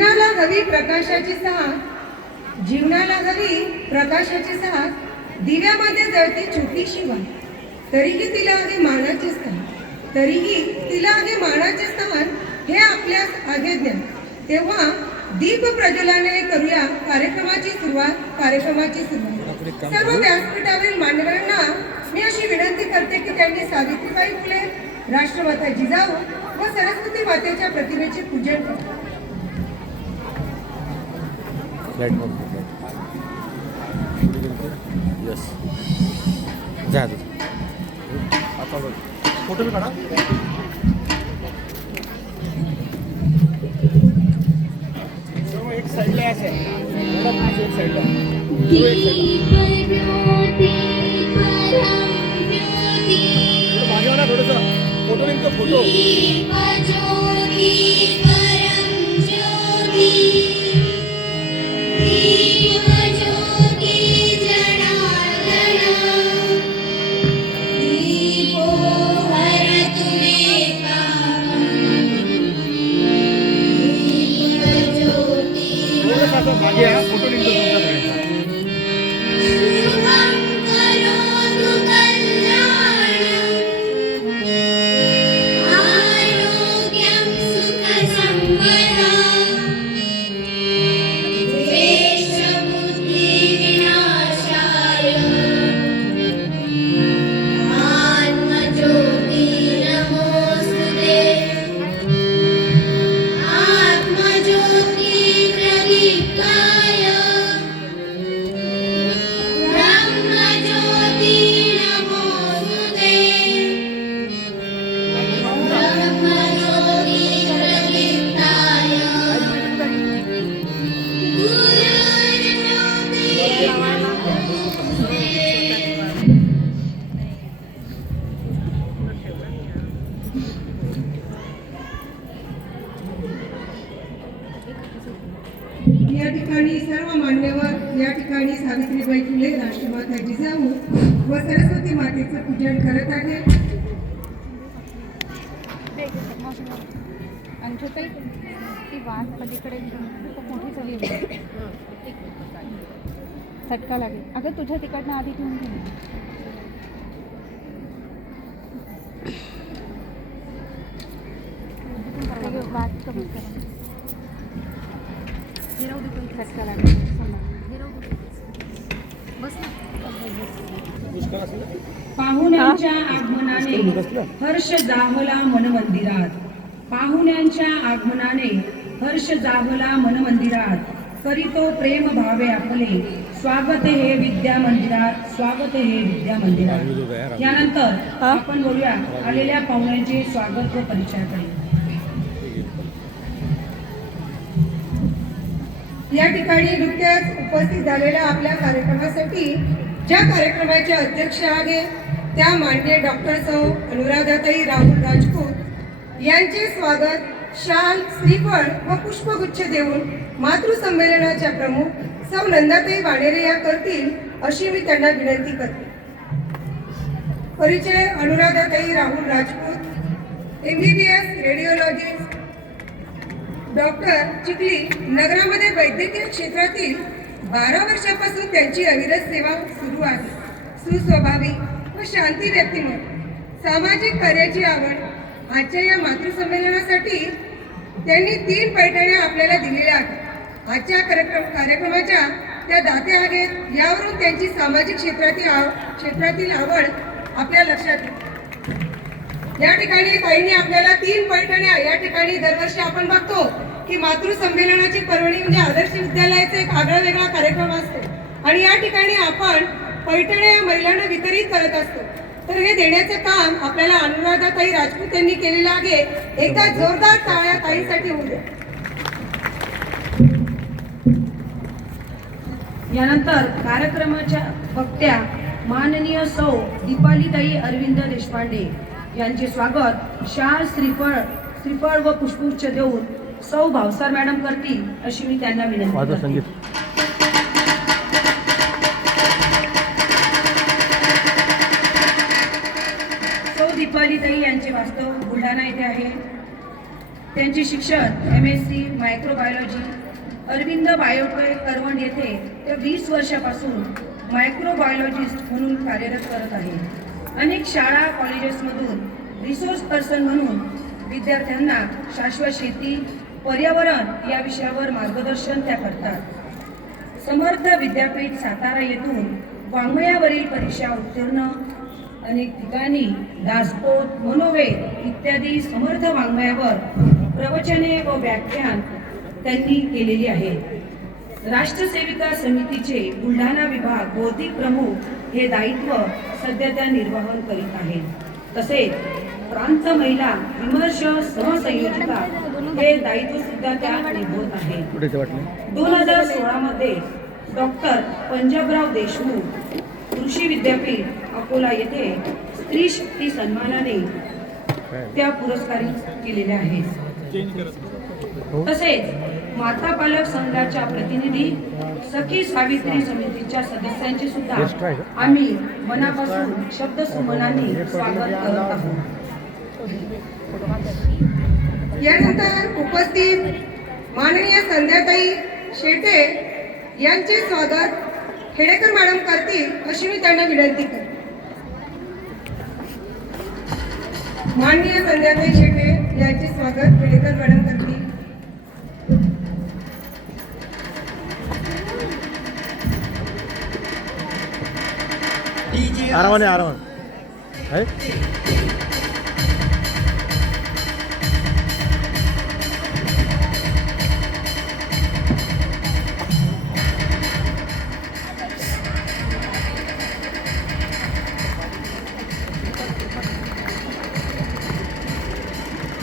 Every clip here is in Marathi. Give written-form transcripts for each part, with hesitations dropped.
जीवनाला हवी प्रकाशाची साथ, जीवनाला हवी प्रकाशाची साथ, दिव्यामध्ये जळते छोटीशी वाट, तरीही तिला हवे मानाचे स्थान, तरीही तिला हवे मानाचे स्थान, हे आपल्यास आहे ज्ञान. तेव्हा दीप प्रज्वलनाने करूया कार्यक्रमाची सुरुवात. सर्व व्यासपीठावरील मान्यवरांना मी अशी विनंती करते की त्यांनी सावित्रीबाई फुले, राष्ट्रमाता जिजाऊ व सरस्वती मातेच्या प्रतिमेचे पूजन करावे. फोटो भी काढा. एक साइडला आहे, एक साइडला मागे थोडंसं फोटो निघतो. फोटो मागे फोटो निघतो तुमच्याकडे. या ठिकाणी सर्व मान्यवर, या ठिकाणी सावित्रीबाई फुले, राष्ट्रमाता जिजाऊ व सरस्वती मातेचं पूजन करत आहे. चटका लागेल. अगं तुझ्या तिकडनं आधी ठेवून घे. वाद कमी करा. चटका लागेल. पाहुण्यांच्या आगमनाने हर्ष जाहला मनमंदिरात, पाहुण्यांच्या आगमनाने हर्ष जाहला मनमंदिरात, करीतो प्रेम भावे आपले, स्वागत हे विद्या मंदिरात, स्वागत हे विद्या मंदिरात. यानंतर आपण बोलूया आलेल्या पाहुण्यांचे स्वागत व परिचयाकडे. या ठिकाणी नुकत्याच उपस्थित झालेल्या आपल्या कार्यक्रमासाठी ज्या कार्यक्रमाचे अध्यक्ष आहे त्या माननीय डॉक्टर सौ अनुराधाताई राहुल राजपूत यांचे स्वागत शाल, श्रीफळ व पुष्पगुच्छ देऊन मातृसंमेलनाच्या प्रमुख सौ नंदाताई वाणेरे या करतील अशी मी त्यांना विनंती करते. परिचय. अनुराधाताई Rahul Rajput, MBBS radiologist, doctor, Chikhli नगरामध्ये वैद्यकीय क्षेत्रातील 12 वर्षापासून त्यांची अविरत सेवा सुरू आहे. सुस्वभावी व शांती व्यक्तिमत्व, सामाजिक कार्याची आवड. आजच्या या मातृसंमेलनासाठी त्यांनी 3 पैठण्या आपल्याला दिलेल्या आहेत. आजच्या कार्यक्रमाच्या त्या दात्या आहेत. यावरून त्यांची सामाजिक क्षेत्रातील आवड आपल्या लक्षात येते. या ठिकाणी ताईंनी आपल्याला 3 पैठण्या. या ठिकाणी दरवर्षी आपण बघतो की मातृसंमेलनाची पर्वणी म्हणजे आदर्श विद्यालयाचा एक आगळा वेगळा कार्यक्रम असतो आणि या ठिकाणी आपण पैठण्या या महिलांना वितरित करत असतो. तर हे देण्याचे काम आपल्याला अनुराधाताई राजपूत यांनी केलेलं आहे. एकदा जोरदार टाळ्या ताईंसाठी होऊ द्या. यानंतर कार्यक्रमाच्या वक्त्या माननीय सौ दीपालीताई अरविंद देशपांडे यांचे स्वागत शाल, श्रीफळ व पुष्पगुच्छ देऊन सौ भावसार मॅडम करतील अशी मी त्यांना विनंती करते. सौ दीपालीताई यांचे वास्तव बुलढाणा येथे आहे. त्यांचे शिक्षण MSc मायक्रोबायोलॉजी अरविंद बायोटेक करवंड येथे ते 20 वर्षापासून मायक्रोबायोलॉजिस्ट म्हणून कार्यरत करत आहे. अनेक शाळा कॉलेजेसमधून रिसोर्स पर्सन म्हणून विद्यार्थ्यांना शाश्वत शेती पर्यावरण या विषयावर मार्गदर्शन त्या करतात. समर्थ विद्यापीठ सातारा येथून वाङ्मयावरील परीक्षा उत्तीर्ण, अनेक ठिकाणी दासबोध मनोवेद इत्यादी समर्थ वाङ्मयावर प्रवचने व व्याख्यान त्यांनी केलेली आहेत. राष्ट्रसेविका समितीचे बुलढाणा विभाग बौद्धिक प्रमुख हे दायित्व सध्या त्या निर्वहन करीत आहेत. तसेच प्रांत महिला विमर्श सहसंयोजिका हे दायित्व सुद्धा त्या निभवत आहेत. 2016 मध्ये डॉक्टर पंजाबराव देशमुख कृषी विद्यापीठ अकोला येथे स्त्री शक्ती सन्मानाने त्या पुरस्कारित केलेल्या आहेत. तसेच माता पालक संघाच्या प्रतिनिधी सखी सावित्री समितीच्या सदस्यांचे सुद्धा आम्ही मनापासून शब्द सुमनांनी स्वागत करत आहोत. यानंतर उपस्थित माननीय संध्याताई शेटे यांचे स्वागत खेडेकर मॅडम करतील अशी मी त्यांना विनंती करते. माननीय संध्याताई शेटे यांचे स्वागत खेडेकर मॅडम करतील. आरामाने आहे.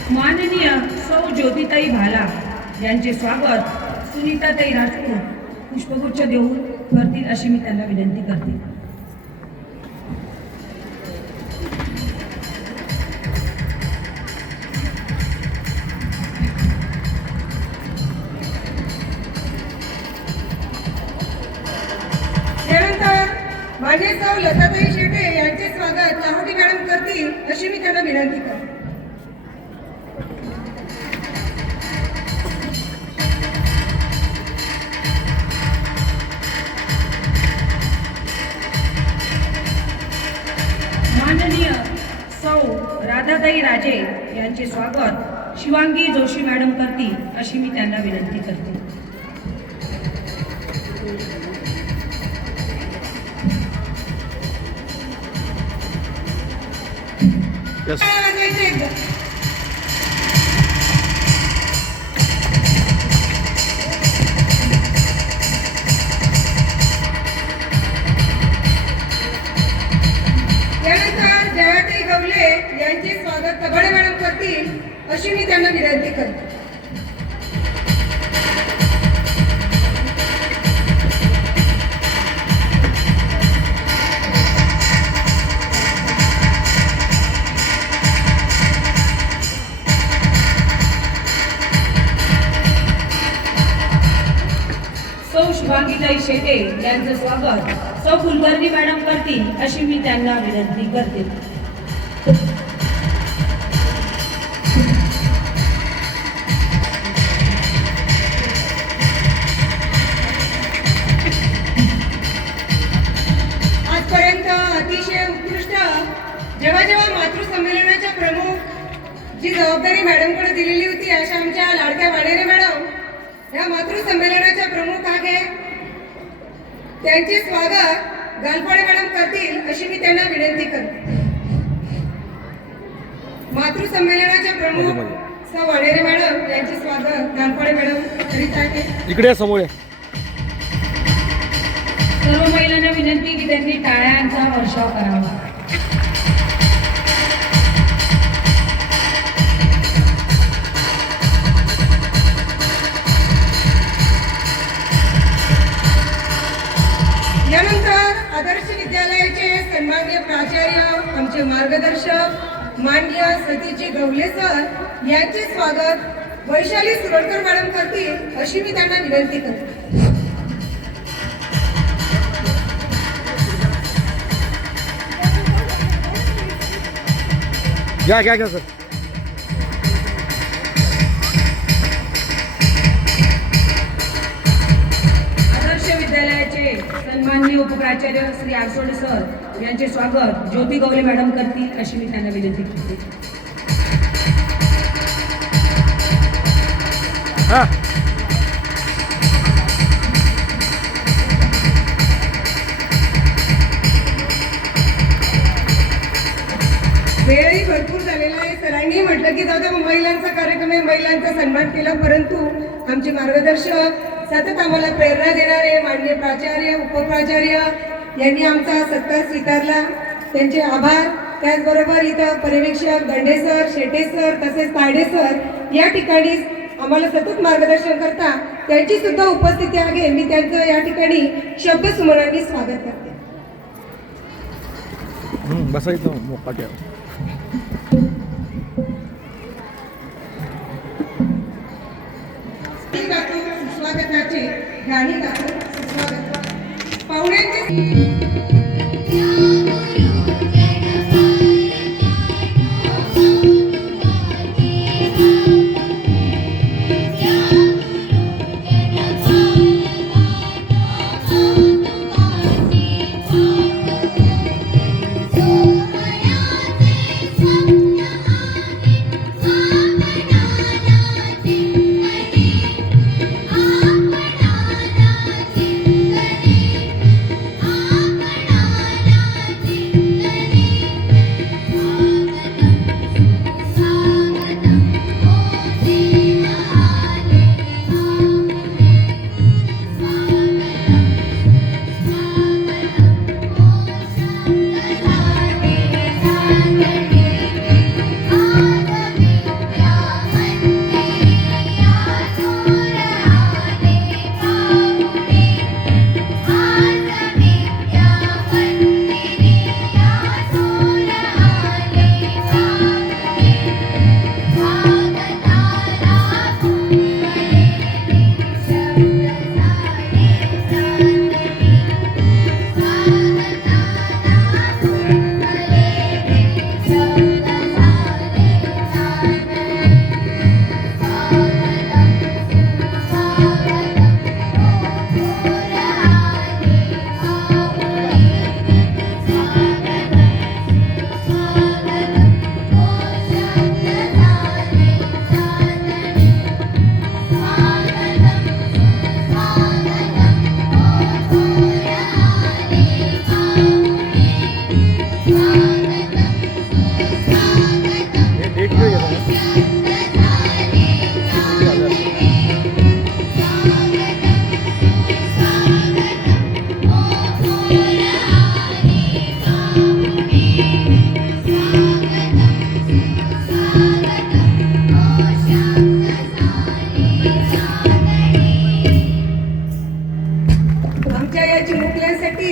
माननीय सौ ज्योतिताई भाला यांचे स्वागत सुनीताताई राजपूत पुष्पगुच्छ देऊन करतील अशी मी त्यांना विनंती करते. त्यानंतर मान्य सौ लताताई शेटे यांचे स्वागत लाहोटी मॅडम करतील अशी मी त्यांना विनंती करते. माननीय सौ राधाताई राजे यांचे स्वागत शिवांगी जोशी मॅडम करतील अशी मी त्यांना विनंती करते. त्यानंतर जयाताई गवले यांचे स्वागत तबाडे मॅडम करतील अशी मी त्यांना विनंती करते. सौ शुभांगीताई शेटे यांचं स्वागत सौ कुलकर्णी मॅडम करतील अशी मी त्यांना विनंती करते. आजपर्यंत अतिशय उत्कृष्ट जेव्हा मातृसंमेलनाच्या प्रमुख जी जबाबदारी मॅडमकडे दिलेली होती अशा आमच्या लाडक्या वाडेरे मॅडम या मातृसंमेलनाच्या प्रमुख आहे. त्यांचे स्वागत गालपाडे मॅडम करतील अशी मी त्यांना विनंती करते. मातृसंमेलनाच्या प्रमुख सौ वाडेरे मॅडम यांचे स्वागत गालपाडे मॅडम करीत आहे. इकडे समोर सर्व महिलांना विनंती की त्यांनी टाळ्यांचा वर्षाव करावा. यानंतर आदर्श विद्यालयाचे सन्माननीय प्राचार्य आमचे मार्गदर्शक माननीय सतीजी गवले सर यांचे स्वागत वैशाली सुरडकर मॅडम करतील अशी मी त्यांना विनंती करते. घ्या सर. प्राचार्य श्री आरसोडे सर यांचे स्वागत ज्योती गवले मॅडम करतील अशी मी त्यांना विनंती करते. हां वेळही भरपूर झालेला आहे. सरांनी म्हटलं की जाऊ दे, महिलांचा कार्यक्रम आहे, महिलांचा सन्मान केला. परंतु आमचे मार्गदर्शक सतत आम्हाला प्रेरणा देणारे माननीय प्राचार्य उपप्राचार्य यांनी आमचा सत्कार स्वीकारला, त्यांचे आभार. त्याचबरोबर इथं पर्यवेक्षक दंडे सर, शेटे सर तसेच तायडे सर या ठिकाणी आम्हाला सतत मार्गदर्शन करता, त्यांची सुद्धा उपस्थिती आहे. मी त्यांचं या ठिकाणी शब्दसुमनांनी स्वागत करते. बसायचं मोका ठेव. स्वागताचे गाणी गातो स्वागत पाहुण्यांचे.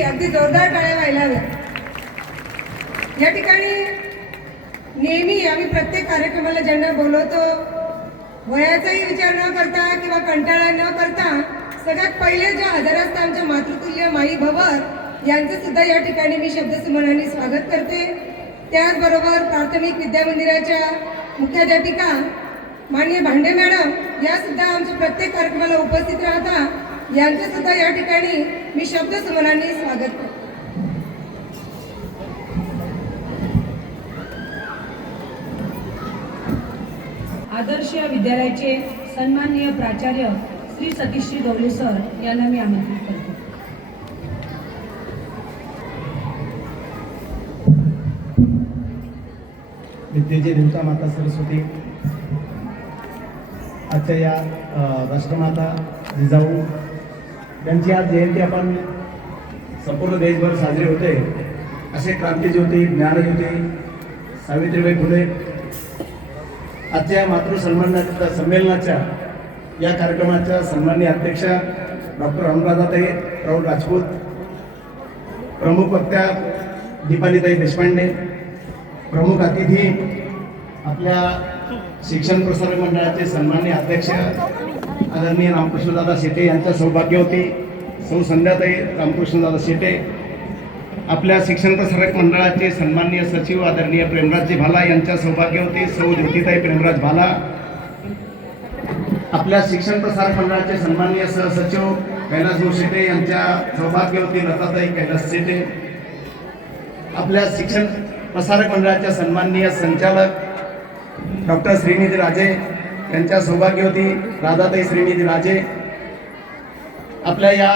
अगदी जोरदार टाळ्या व्हायला हव्यात. या ठिकाणी नेहमी आम्ही प्रत्येक कार्यक्रमाला ज्यांना बोलवतो, वयाचाही विचार न करता किंवा कंटाळा न करता सगळ्यात पहिले ज्या हजर असतात आमच्या मातृतुल्य माई भवर यांचं सुद्धा या ठिकाणी मी शब्दसुमनांनी स्वागत करते. त्याचबरोबर प्राथमिक विद्यामंदिराच्या मुख्याध्यापिका माननीय भांडे मॅडम या सुद्धा आमच्या प्रत्येक कार्यक्रमाला उपस्थित राहता, यांचं सुद्धा या ठिकाणी मी शब्दसुमनांनी स्वागत करते. आदर्श विद्यालयाचे सन्माननीय प्राचार्य श्री सतीश्री गवले सर यांना मी आमंत्रित करते. विद्येचे देवता माता सरस्वती, आजच्या या राष्ट्रमाता जिजाऊ यांची आज जयंती आपण संपूर्ण देशभर साजरी होते. असे क्रांतीज्योती, ज्ञानज्योती सावित्रीबाई फुले आजच्या संमेलनाच्या या कार्यक्रमाच्या सन्माननीय अध्यक्षा डॉक्टर अनुराधाताई राहुल राजपूत, प्रमुख वक्त्या दीपालीताई देशपांडे, प्रमुख अतिथी आपल्या शिक्षण प्रसारक मंडळाचे सन्माननीय अध्यक्ष आदरणीय रामकृष्णदादा शेटे यांच्या सौभाग्यवती सौ संध्याताई रामकृष्णदादा शेटे, आपल्या शिक्षण प्रसारक मंडळाचे सन्माननीय सचिव आदरणीय प्रेमराजजी भाला यांच्या सौभाग्यवती सौ ज्योतिताई प्रेमराज भाला, आपल्या शिक्षण प्रसारक मंडळाचे सन्माननीय सहसचिव कैलास शेटे यांच्या सौभाग्यवती लताताई कैलास शेटे, आपल्या शिक्षण प्रसारक मंडळाच्या सन्माननीय संचालक डॉक्टर श्रीनिधी राजे यांच्या सौभाग्यवती राधाताई श्रीनिधी राजे, आपल्या या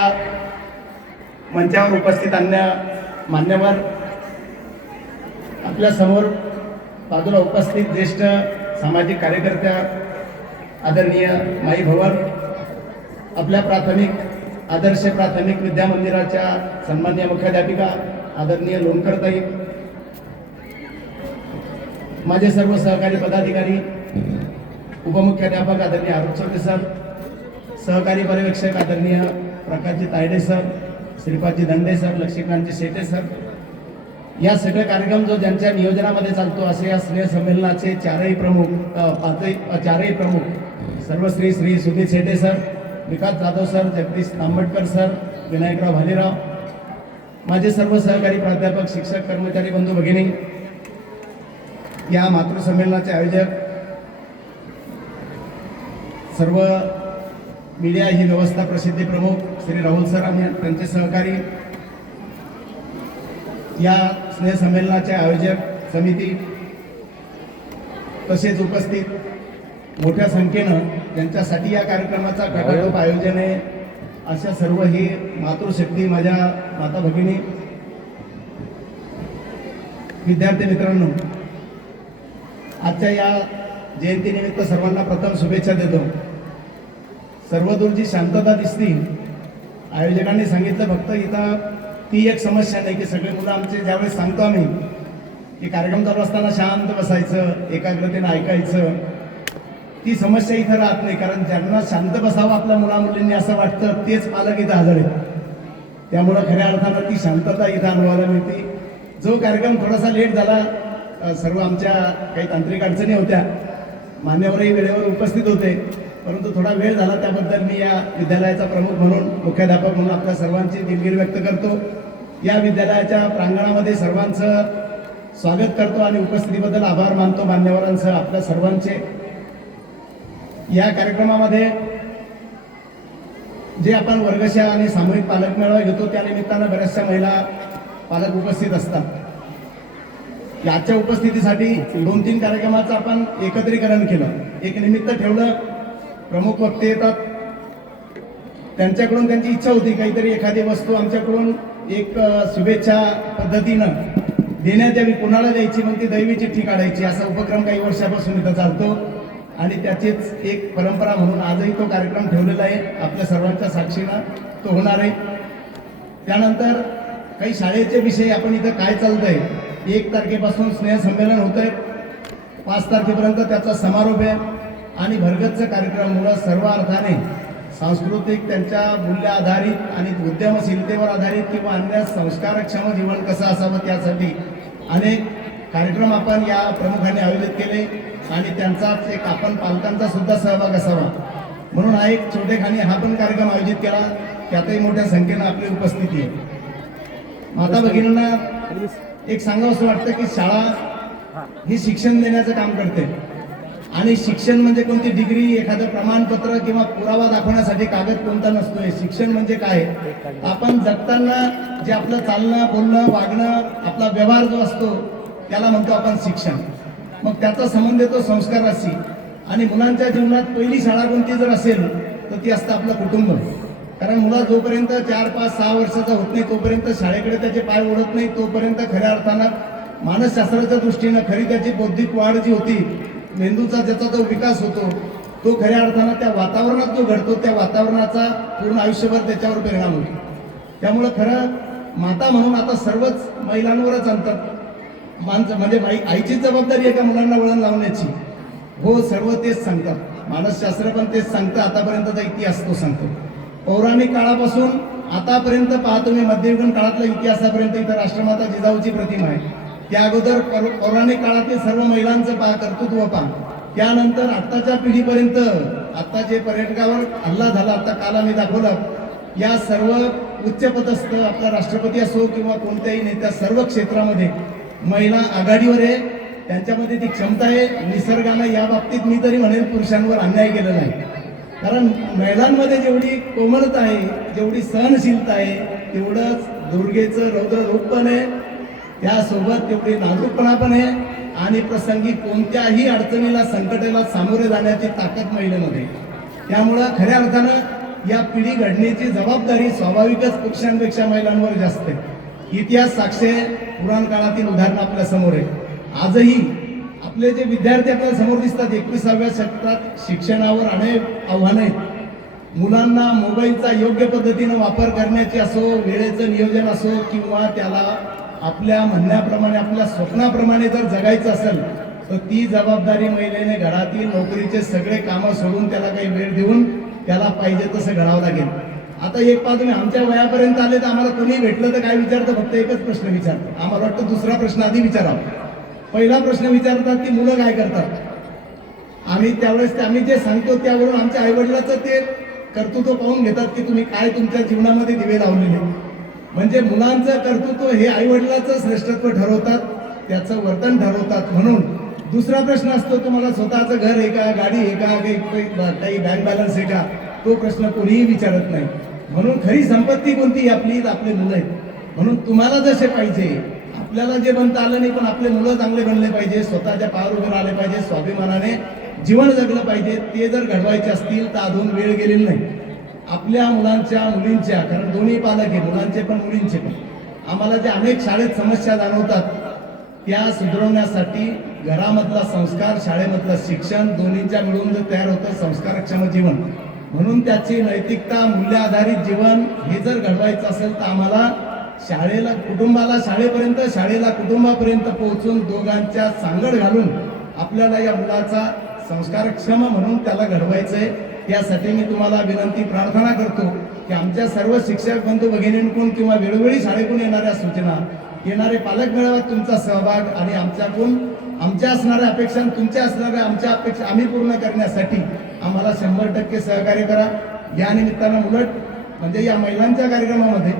मंचावर उपस्थित अन्य मान्यवर, आपल्या समोर बाजूला उपस्थित ज्येष्ठ सामाजिक कार्यकर्त्या आदरणीय माई भवन, आपल्या आदर्श प्राथमिक विद्या मंदिराच्या सन्माननीय मुख्याध्यापिका आदरणीय लोणकरताई, माझे सर्व सहकारी पदाधिकारी, उपमुख्याध्यापक आदरणीय आरुप चौधरी सर, सहकारी पर्यवेक्षक आदरणीय प्रकाशजी तायडे सर, श्रीपादजी दंडे सर, लक्ष्मीकांतजी शेटे सर, या सगळे कार्यक्रम जो ज्यांच्या नियोजनामध्ये चालतो असे या स्नेह संमेलनाचे चारही प्रमुख सर्वश्री श्री सुधीर शेटे सर, विकास जाधव सर, जगदीश तांबटकर सर, विनायकराव भालेराव, माझे सर्व सहकारी प्राध्यापक, शिक्षक, कर्मचारी बंधू भगिनी, या मातृसंमेलनाचे आयोजक, सर्व मीडिया ही व्यवस्था प्रसिद्धी प्रमुख श्री राहुल सर आणि त्यांचे सहकारी, या स्नेह संमेलनाचे आयोजक समिती, तसेच उपस्थित मोठ्या संख्येनं ज्यांच्यासाठी या कार्यक्रमाचा घटोप आयोजन आहे अशा सर्व ही मातृशक्ती, माझ्या माता भगिनी, विद्यार्थी मित्रांनो, आजच्या या जयंतीनिमित्त सर्वांना प्रथम शुभेच्छा देतो. सर्वदूर जी शांतता दिसती, आयोजकांनी सांगितलं फक्त इथं ती एक समस्या नाही की सगळे मुलं आमचे ज्यावेळेस सांगतो आम्ही की कार्यक्रम चालू असताना शांत बसायचं, एकाग्रतेनं ऐकायचं, ती समस्या इथं राहत नाही. कारण ज्यांना शांत बसावं आपल्या मुलामुलींनी असं वाटतं तेच पालक इथं हजर आहेत. त्यामुळं खऱ्या अर्थानं ती शांतता इथं अनुभवायला मिळते. जो कार्यक्रम थोडासा लेट झाला, सर्व आमच्या काही तांत्रिक अडचणी होत्या, मान्यवरही वेळेवर उपस्थित होते, परंतु थोडा वेळ झाला त्याबद्दल मी या विद्यालयाचा प्रमुख म्हणून, मुख्याध्यापक म्हणून आपल्या सर्वांची दिलगिरी व्यक्त करतो. या विद्यालयाच्या प्रांगणामध्ये सर्वांचं स्वागत करतो आणि उपस्थितीबद्दल आभार मानतो मान्यवरांसह आपल्या सर्वांचे. या कार्यक्रमामध्ये जे आपण वर्गशा आणि सामूहिक पालक मेळावा घेतो त्यानिमित्तानं बऱ्याचशा महिला पालक उपस्थित असतात. याच्या उपस्थितीसाठी 2-3 कार्यक्रमाचं आपण एकत्रीकरण केलं, एक निमित्त ठेवलं. प्रमुख वक्ते येतात, त्यांच्याकडून त्यांची इच्छा होती काहीतरी एखादी वस्तू आमच्याकडून एक शुभेच्छा पद्धतीनं देण्यात यावी, कोणाला द्यायची मग ती दैवी चिठ्ठी काढायची. असा उपक्रम काही वर्षापासून इथं चालतो आणि त्याचीच एक परंपरा म्हणून आजही तो कार्यक्रम ठेवलेला आहे. आपल्या सर्वांच्या साक्षीनं तो होणार आहे. त्यानंतर काही शाळेचे विषय आपण इथं काय चालतंय, 1 तारखेपासून स्नेह संमेलन होतंय, 5 तारखेपर्यंत त्याचा समारोप आहे आणि भरगतचा कार्यक्रम मुलं सर्व अर्थाने सांस्कृतिक, त्यांच्या मूल्य आधारित आणि उद्यमशीलतेवर आधारित किंवा अन्य संस्कारक्षम जीवन कसं असावं त्यासाठी अनेक कार्यक्रम आपण या प्रमुखांनी आयोजित केले आणि त्यांचाच एक आपण पालकांचा सुद्धा सहभाग असावा म्हणून हा एक छोटेखानी हा पण कार्यक्रम आयोजित केला. त्यातही मोठ्या संख्येनं आपली उपस्थिती आहे. माता भगिनींना एक सांगावंसं वाटतं की शाळा ही शिक्षण देण्याचं काम करते आणि शिक्षण म्हणजे कोणती डिग्री, एखादं प्रमाणपत्र किंवा पुरावा दाखवण्यासाठी कागद कोणता नसतोय. शिक्षण म्हणजे काय, आपण जगताना जे आपलं चालणं, बोलणं, वागणं, आपला व्यवहार जो असतो त्याला म्हणतो आपण शिक्षण. मग त्याचा संबंध येतो संस्काराशी आणि मुलांच्या जीवनात पहिली शाळा कोणती जर असेल तर ती असतं आपलं कुटुंब. कारण मुला जोपर्यंत 4, 5, 6 वर्षाचा होत नाही तोपर्यंत शाळेकडे त्याचे पाय ओढत नाही, तोपर्यंत खऱ्या अर्थानं मानसशास्त्राच्या दृष्टीनं खरी त्याची बौद्धिक वाढ जी होती, मेंदूचा ज्याचा जो विकास होतो तो खऱ्या अर्थानं त्या वातावरणात जो घडतो त्या वातावरणाचा पूर्ण आयुष्यभर त्याच्यावर परिणाम होतो. त्यामुळं खरं माता म्हणून आता सर्वच महिलांवरच आणतात. माणसं म्हणजे आईचीच जबाबदारी आहे का मुलांना वळण लावण्याची? हो, सर्व तेच सांगतात. मानसशास्त्र पण तेच सांगतं, आतापर्यंतचा इतिहास तो सांगतो. पौराणिक काळापासून आतापर्यंत पहा तुम्ही, मध्ययुगीन काळातल्या इतिहासापर्यंत इथं राष्ट्रमाता जिजाऊची प्रतिमा आहे. त्या अगोदर पौराणिक काळातील सर्व महिलांचं पहा, कर्तृत्व पहा. त्यानंतर आत्ताच्या पिढीपर्यंत, आता जे पर्यटकावर हल्ला झाला, आता काल आम्ही दाखवलं, या सर्व उच्चपदस्थ आपला राष्ट्रपती असो किंवा कोणत्याही नेत्या सर्व क्षेत्रामध्ये महिला आघाडीवर आहे. त्यांच्यामध्ये ती क्षमता आहे. निसर्गानं या बाबतीत मी तरी म्हणेल पुरुषांवर अन्याय केलेला आहे. कारण महिलांमध्ये जेवढी कोमलता आहे, जेवढी सहनशीलता आहे, तेवढंच दुर्गेचं रौद्र रूप पण आहे, त्यासोबत तेवढी नाजूकपणा पण आहे आणि प्रसंगी कोणत्याही अडचणीला संकटाला सामोरे जाण्याची ताकद महिलेमध्ये. त्यामुळं खऱ्या अर्थानं या पिढी घडण्याची जबाबदारी स्वाभाविकच पुरुषांपेक्षा महिलांवर जास्त आहे. इतिहास साक्ष आहे, पुराण काळातील उदाहरणं आपल्या समोर आहे. आजही आपले जे विद्यार्थी आपल्याला समोर दिसतात 21व्या शतकात शिक्षणावर अनेक आव्हानं आहेत. मुलांना मोबाईलचा योग्य पद्धतीनं वापर करण्याची असो, वेळेचं नियोजन असो, किंवा त्याला आपल्या म्हणण्याप्रमाणे आपल्या स्वप्नाप्रमाणे जर जगायचं असेल तर ती जबाबदारी महिलेने घरातील नोकरीचे सगळे कामं सोडून त्याला काही वेळ देऊन त्याला पाहिजे तसं घडावं लागेल. आता एक पहा, तुम्ही आमच्या वयापर्यंत आले तर आम्हाला कोणी भेटलं तर काय विचारतं? फक्त एकच प्रश्न विचारतं. आम्हाला वाटतं दुसरा प्रश्न आधी विचारावा. पहिला प्रश्न विचारतात की मुलं काय करतात. आम्ही त्यावेळेस आम्ही जे सांगतो त्यावरून आमच्या आईवडिलाचं ते कर्तृत्व पाहून घेतात की तुम्ही काय तुमच्या जीवनामध्ये दिवे लावलेले. म्हणजे मुलांचं कर्तृत्व हे आईवडिलाचं श्रेष्ठत्व ठरवतात, त्याचं वर्तन ठरवतात. म्हणून दुसरा प्रश्न असतो, तुम्हाला स्वतःचं घर आहे का, गाडी आहे का, काही बँक बॅलन्स आहे का, तो प्रश्न कोणीही विचारत नाही. म्हणून खरी संपत्ती कोणती? आपली आपले मुलं आहेत. म्हणून तुम्हाला जसे पाहिजे, आपल्याला जे बनता आलं नाही पण आपले मुलं चांगले बनले पाहिजे, स्वतःच्या पायावर उभे राहिले पाहिजे, स्वाभिमानाने जीवन जगलं पाहिजे. ते जर घडवायचे असतील तर अजून वेळ गेलेली नाही. आपल्या मुलांच्या मुलींच्या, कारण दोन्ही पालक आहे, मुलांचे पण मुलींचे पण, आम्हाला ज्या अनेक शाळेत समस्या जाणवतात त्या सुधारवण्यासाठी घरामधला संस्कार, शाळेमधलं शिक्षण दोन्हींच्या मिळून जर तयार होतं संस्कारक्षम जीवन, म्हणून त्याची नैतिकता, मूल्य आधारित जीवन हे जर घडवायचं असेल तर आम्हाला शाळेला कुटुंबाला शाळेपर्यंत, शाळेला कुटुंबापर्यंत पोहोचून दोघांच्या सांगड घालून आपल्याला या मुलाचा संस्कारक्षम म्हणून त्याला घडवायचं आहे. त्यासाठी मी तुम्हाला विनंती प्रार्थना करतो की आमच्या सर्व शिक्षक बंधू भगिनींकडून किंवा वेळोवेळी शाळेकडून येणाऱ्या सूचना, येणारे पालक मेळाव्यात तुमचा सहभाग आणि आमच्याकडून आमच्या असणाऱ्या अपेक्षा, तुमच्या असणाऱ्या आमच्या अपेक्षा आम्ही पूर्ण करण्यासाठी आम्हाला 100% सहकार्य करा. या निमित्तानं उलट म्हणजे या महिलांच्या कार्यक्रमामध्ये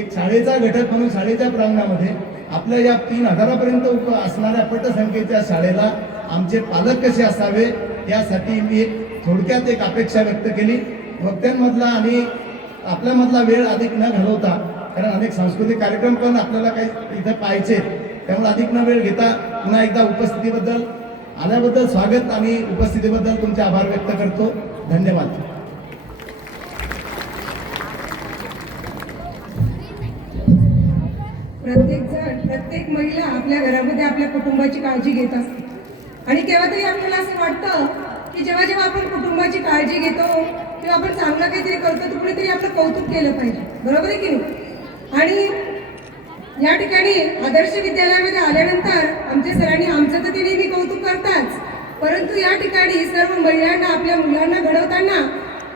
एक शाळेचा घटक म्हणून शाळेच्या प्रांगणामध्ये आपल्या या 3000पर्यंत असणाऱ्या पटसंख्येच्या शाळेला आमचे पालक कसे असावे यासाठी मी थोडक्यात एक अपेक्षा व्यक्त केली. वक्त्यांमधला आणि आपल्यामधला वेळ अधिक न घालवता, कारण अनेक सांस्कृतिक कार्यक्रम पण आपल्याला काही इथं पाहायचे, त्यामुळे अधिक न वेळ घेता पुन्हा एकदा उपस्थितीबद्दल आल्याबद्दल स्वागत आणि उपस्थितीबद्दल तुमचे आभार व्यक्त करतो. धन्यवाद. प्रत्येक जण, प्रत्येक महिला आपल्या घरामध्ये आपल्या कुटुंबाची काळजी घेत असते. आणि केव्हा तरी आपल्याला असं वाटतं की जेव्हा जेव्हा आपण कुटुंबाची काळजी घेतो किंवा आपण चांगलं काहीतरी करतो तर कुणीतरी आपलं कौतुक केलं पाहिजे, बरोबर आहे की नाही? आणि या ठिकाणी आदर्श विद्यालयामध्ये आल्यानंतर आमच्या सरांनी आमचं तर ते नेहमी कौतुक करतात, परंतु या ठिकाणी सर्व महिलांना, आपल्या मुलांना घडवताना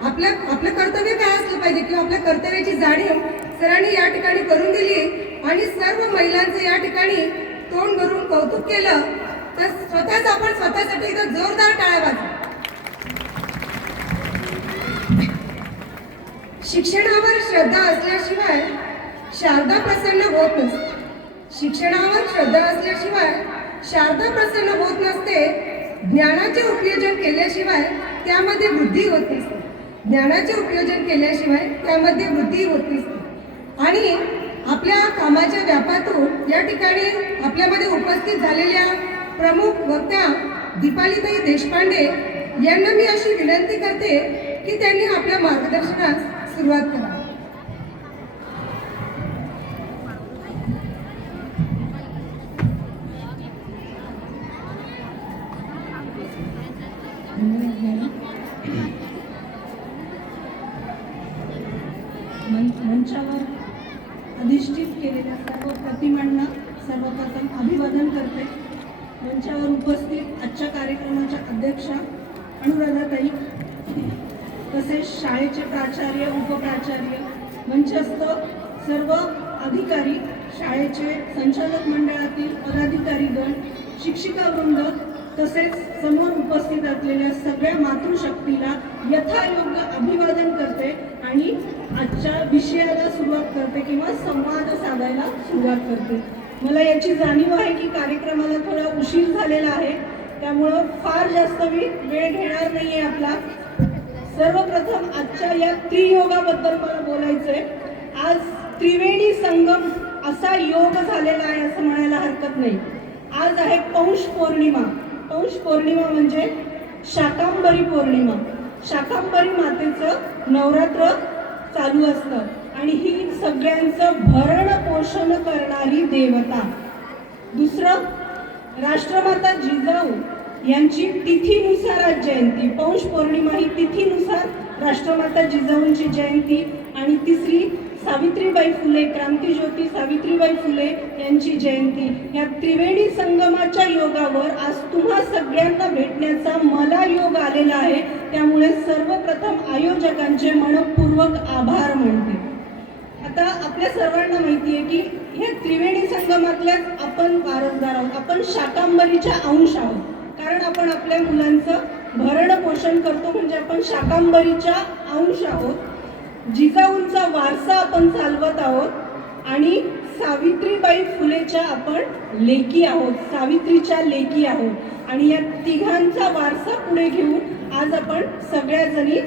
आपलं कर्तव्य काय असलं पाहिजे किंवा आपल्या कर्तव्याची जाणीव सरांनी या ठिकाणी करून दिली आणि सर्व महिलांचं या ठिकाणी तोंड भरून कौतुक केलं. तर स्वतःच आपण स्वतःसाठी एकदा जोरदार टाळ्या वाजवा. शिक्षणावर श्रद्धा असल्याशिवाय शारदा प्रसन्न होत नसते. शिक्षणावर श्रद्धा असल्याशिवाय शारदा प्रसन्न होत नसते. ज्ञानाचे उपयोजन केल्याशिवाय त्यामध्ये वृद्धी होत नसते. ज्ञानाचे उपयोजन केल्याशिवाय त्यामध्ये वृद्धी होत नसते. आणि आपल्या कामाच्या व्यापातून या ठिकाणी आपल्यामध्ये उपस्थित झालेल्या प्रमुख वक्त्या दीपालीताई देशपांडे यांना मी अशी विनंती करते की त्यांनी आपल्या मार्गदर्शनास सुरुवात करावी. मंचावर अधिष्ठित केलेल्या सर्व प्रतिमांना सर्वप्रथम अभिवादन करते. मंचावर उपस्थित आजच्या कार्यक्रमाच्या अध्यक्षा अनुराधाताई, तसेच शाळेचे प्राचार्य, उपप्राचार्य, मंचस्थ सर्व अधिकारी, शाळेचे संचालक मंडळातील पदाधिकारीगण, शिक्षिकावृंद, तसेच समोर उपस्थित असलेल्या सगळ्या मातृशक्तीला यथायोग्य अभिवादन करते आणि आजच्या विषयाला सुरुवात करते किंवा संवाद साधायला सुरुवात करते. मला याची जाणीव आहे की कार्यक्रमाला थोडा उशीर झालेला आहे, त्यामुळं फार जास्त मी वेळ घेणार नाही आहे आपला. सर्वप्रथम आजच्या या त्रियोगाबद्दल मला बोलायचंय. आज त्रिवेणी संगम असा योग झालेला आहे असं म्हणायला हरकत नाही. आज आहे पौष पौर्णिमा. पौष पौर्णिमा म्हणजे शाकांबरी पौर्णिमा. शाकांबरी मातेचं नवरात्र चालू असतं आणि ही सगळ्यांचं भरण पोषण करणारी देवता. दुसरं, राष्ट्रमाता जिजाऊ यांची तिथीनुसार आज जयंती. पौष पौर्णिमा ही तिथीनुसार राष्ट्रमाता जिजाऊंची जयंती. आणि तिसरी, सावित्रीबाई फुले, क्रांतिज्योती सावित्रीबाई फुले यांची जयंती. या त्रिवेणी संगमाच्या योगावर आज तुम्हा सगळ्यांना भेटण्याचा मला योग आलेला आहे. त्यामुळे सर्वप्रथम आयोजकांचे मनपूर्वक आभार मानते. आता आपल्या सर्वांना माहिती आहे की ह्या त्रिवेणी संगमातल्याच आपण वारसदार आहोत. आपण शाकांबरीच्या अंश आहोत, कारण आपण आपल्या मुलांचं भरण पोषण करतो, म्हणजे आपण शाकांबरीच्या अंश आहोत. जिजाऊंचा वारसा आपण चालवत आहोत आणि सावित्रीबाई फुलेच्या आपण लेकी आहोत, सावित्रीच्या लेकी आहोत. आणि या तिघांचा वारसा पुढे घेऊन आज आपण सगळ्याजणी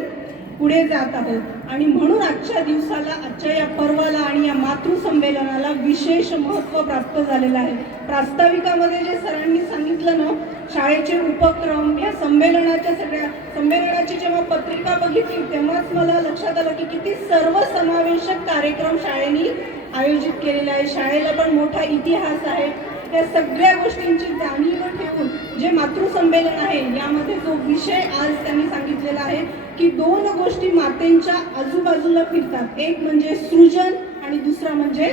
पुढे जात आहोत. आणि म्हणून आजच्या दिवसाला, आजच्या या पर्वाला आणि या मातृसंमेलनाला विशेष महत्त्व प्राप्त झालेलं आहे. प्रास्ताविकामध्ये जे सरांनी सांगितलं ना, शाळेचे उपक्रम, या संमेलनाची जेव्हा पत्रिका बघितली तेव्हाच मला लक्षात आलं की किती सर्वसमावेशक कार्यक्रम शाळेने आयोजित केलेला आहे. शाळेला पण मोठा इतिहास आहे. त्या सगळ्या गोष्टींची जाणीव ठेवून जे मातृसंमेलन आहे यामध्ये जो विषय आज त्यांनी सांगितलेला आहे की दोन गोष्टी मातेंच्या आजूबाजूला फिरतात. एक म्हणजे सृजन आणि दुसरा म्हणजे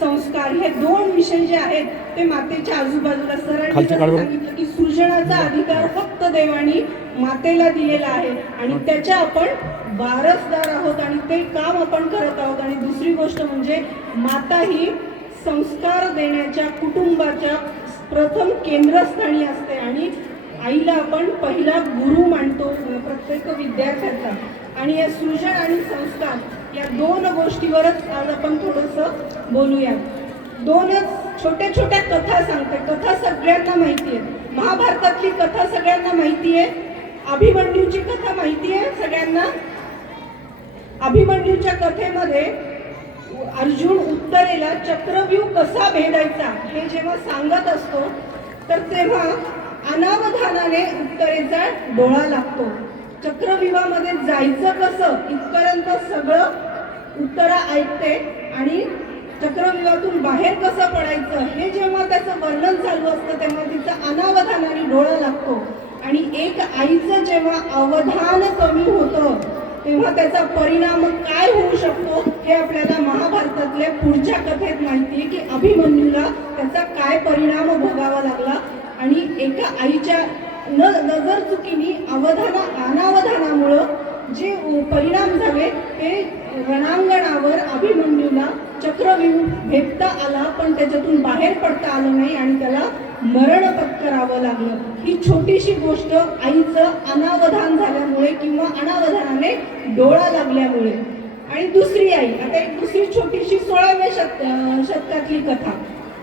संस्कार. हे दोन विषय जे आहेत ते मातेच्या आजूबाजूला. सरांनी सांगितलं की सृजनाचा अधिकार फक्त देवानी मातेला दिलेला आहे आणि त्याच्या आपण वारसदार आहोत आणि ते काम आपण करत आहोत. आणि दुसरी गोष्ट म्हणजे माता ही संस्कार देण्याच्या, कुटुंबाच्या प्रथम केंद्रस्थानी असते आणि आईला आपण पहिला गुरु मानतो प्रत्येक विद्यार्थ्याचा. आणि या सृजन आणि संस्कार या दोन गोष्टीवरच आज आपण थोडंसं बोलूया. दोनच छोट्या छोट्या कथा सांगते. कथा सगळ्यांना माहिती आहे. महाभारतातली कथा सगळ्यांना माहिती आहे. अभिमन्यूची कथा माहिती आहे सगळ्यांना. अभिमन्यूच्या कथेमध्ये अर्जुन उत्तरेला चक्रव्यूह कसा भेदायचा हे जेव्हा सांगत असतो तर तेव्हा अनावधानाने उत्तरेचा डोळा लागतो. चक्रव्यूहामध्ये जायचं कसं इथपर्यंत सगळं उत्तरा ऐकते आणि चक्रव्यूहातून बाहेर कसं पडायचं हे जेव्हा त्याचं वर्णन चालू असतं तेव्हा तिचा अनावधानाने डोळा लागतो. आणि एक आईचं जेव्हा अवधान कमी होतं तेव्हा त्याचा परिणाम काय होऊ शकतो हे आपल्याला महाभारतातल्या पुढच्या कथेत माहिती आहे की अभिमन्यूला त्याचा काय परिणाम भोगावा लागला. आणि एका आईच्या नजर चुकीने अनावधानामुळं जे परिणाम झाले ते रणांगणावर अभिमन्यूला चक्रव्यूह भेदता आला पण त्याच्यातून बाहेर पडता आलं नाही आणि त्याला मरण पत्करावं लागलं. ही छोटीशी गोष्ट आईचं अनावधान झाल्यामुळे किंवा अनावधानाने डोळा लागल्यामुळे. आणि दुसरी आई, आता एक दुसरी छोटीशी 16व्या शतकातली कथा.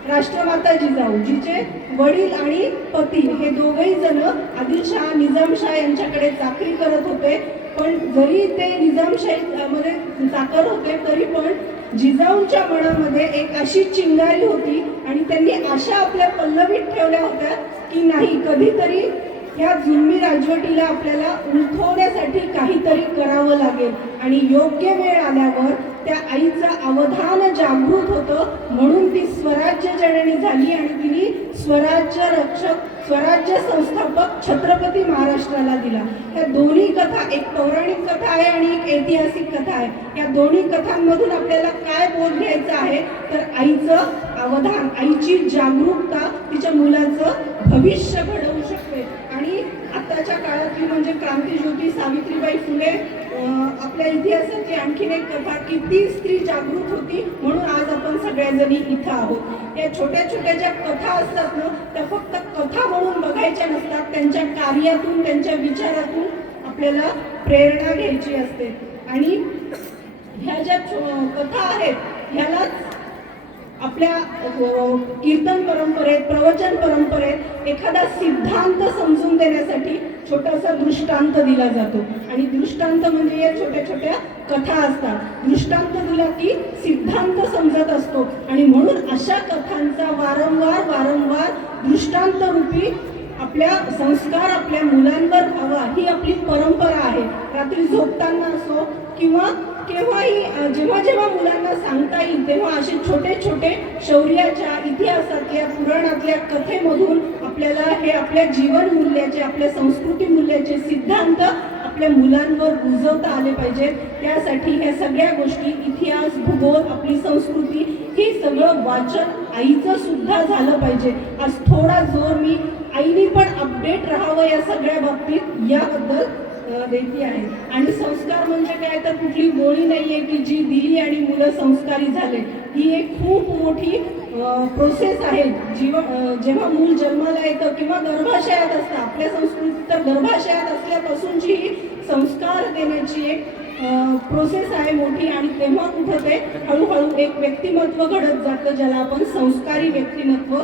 राष्ट्रमाता जिजाऊ, जिचे वडील आणि पती हे दोघेही जण आदिलशाह निजामशाह यांच्याकडे चाकरी करत होते. पण जरी ते निजामशाहीमध्ये चाकर होते तरी पण जिजाऊंच्या मनामध्ये एक अशी चिंगारी होती आणि त्यांनी आशा आपल्या पल्लवीत ठेवल्या होत्या की नाही, कधीतरी ह्या जुलमी राजवटीला आपल्याला उलथवण्यासाठी काहीतरी करावं लागेल. आणि योग्य वेळ आल्यावर त्या आईचं अवधान जागृत होतं म्हणून ती स्वराज्य जननी झाली आणि तिने स्वराज्य रक्षक, स्वराज्य संस्थापक छत्रपती महाराष्ट्राला दिला. ह्या दोन्ही कथा, एक पौराणिक कथा आहे आणि एक ऐतिहासिक कथा आहे. या दोन्ही कथांमधून आपल्याला काय बोध घ्यायचा आहे तर आईचं अवधान, आईची जागरूकता तिच्या मुलाचं भविष्य घडवू शकते. आणि आताच्या काळातली म्हणजे क्रांतिज्योती सावित्रीबाई फुले आपल्या इतिहासाची आणखीन एक कथा की ती स्त्री जागृत होती म्हणून आज आपण सगळ्याजणी इथं आहोत. या छोट्या छोट्या ज्या कथा असतात ना त्या फक्त कथा म्हणून बघायच्या नसतात, त्यांच्या कार्यातून, त्यांच्या विचारातून आपल्याला प्रेरणा घ्यायची असते. आणि ह्या ज्या कथा आहेत ह्यालाच आपल्या कीर्तन परंपरेत, प्रवचन परंपरेत एखादा सिद्धांत समजून देण्यासाठी छोटासा दृष्टांत दिला जातो. आणि दृष्टांत म्हणजे या छोट्या छोट्या कथा असतात. दृष्टांत दिला की सिद्धांत समजत असतो. आणि म्हणून अशा कथांचा वारंवार दृष्टांत रूपी आपल्या संस्कार आपल्या मुलांवर व्हावा ही आपली परंपरा आहे. रात्री झोपताना असो किंवा केव्हाही जेव्हा मुलांना सांगता येईल तेव्हा असे छोटे छोटे शौर्याच्या, इतिहासातल्या, पुराणातल्या कथेमधून आपल्याला हे आपल्या जीवन मूल्याचे, आपल्या संस्कृती मूल्याचे सिद्धांत आपल्या मुलांवर रुजवता आले पाहिजेत. त्यासाठी ह्या सगळ्या गोष्टी, इतिहास, भूगोल, आपली संस्कृती, हे सगळं वाचन आईचं सुद्धा झालं पाहिजे. आज थोडा जोर मी आईने पण अपडेट राहावं या सगळ्या बाबतीत याबद्दल देती आहे. आणि संस्कार म्हणजे काय तर कुठली गोळी नाही आहे की जी दिली आणि मुलं संस्कारी झाले. ही एक खूप मोठी प्रोसेस आहे. जेव्हा मूल जन्माला येतं किंवा गर्भाशयात असतं, आपल्या संस्कृतीत तर गर्भाशयात असल्यापासूनची ही संस्कार देण्याची एक प्रोसेस आहे मोठी. आणि तेव्हा कुठं ते हळूहळू एक व्यक्तिमत्व घडत जातं, ज्याला आपण संस्कारी व्यक्तिमत्व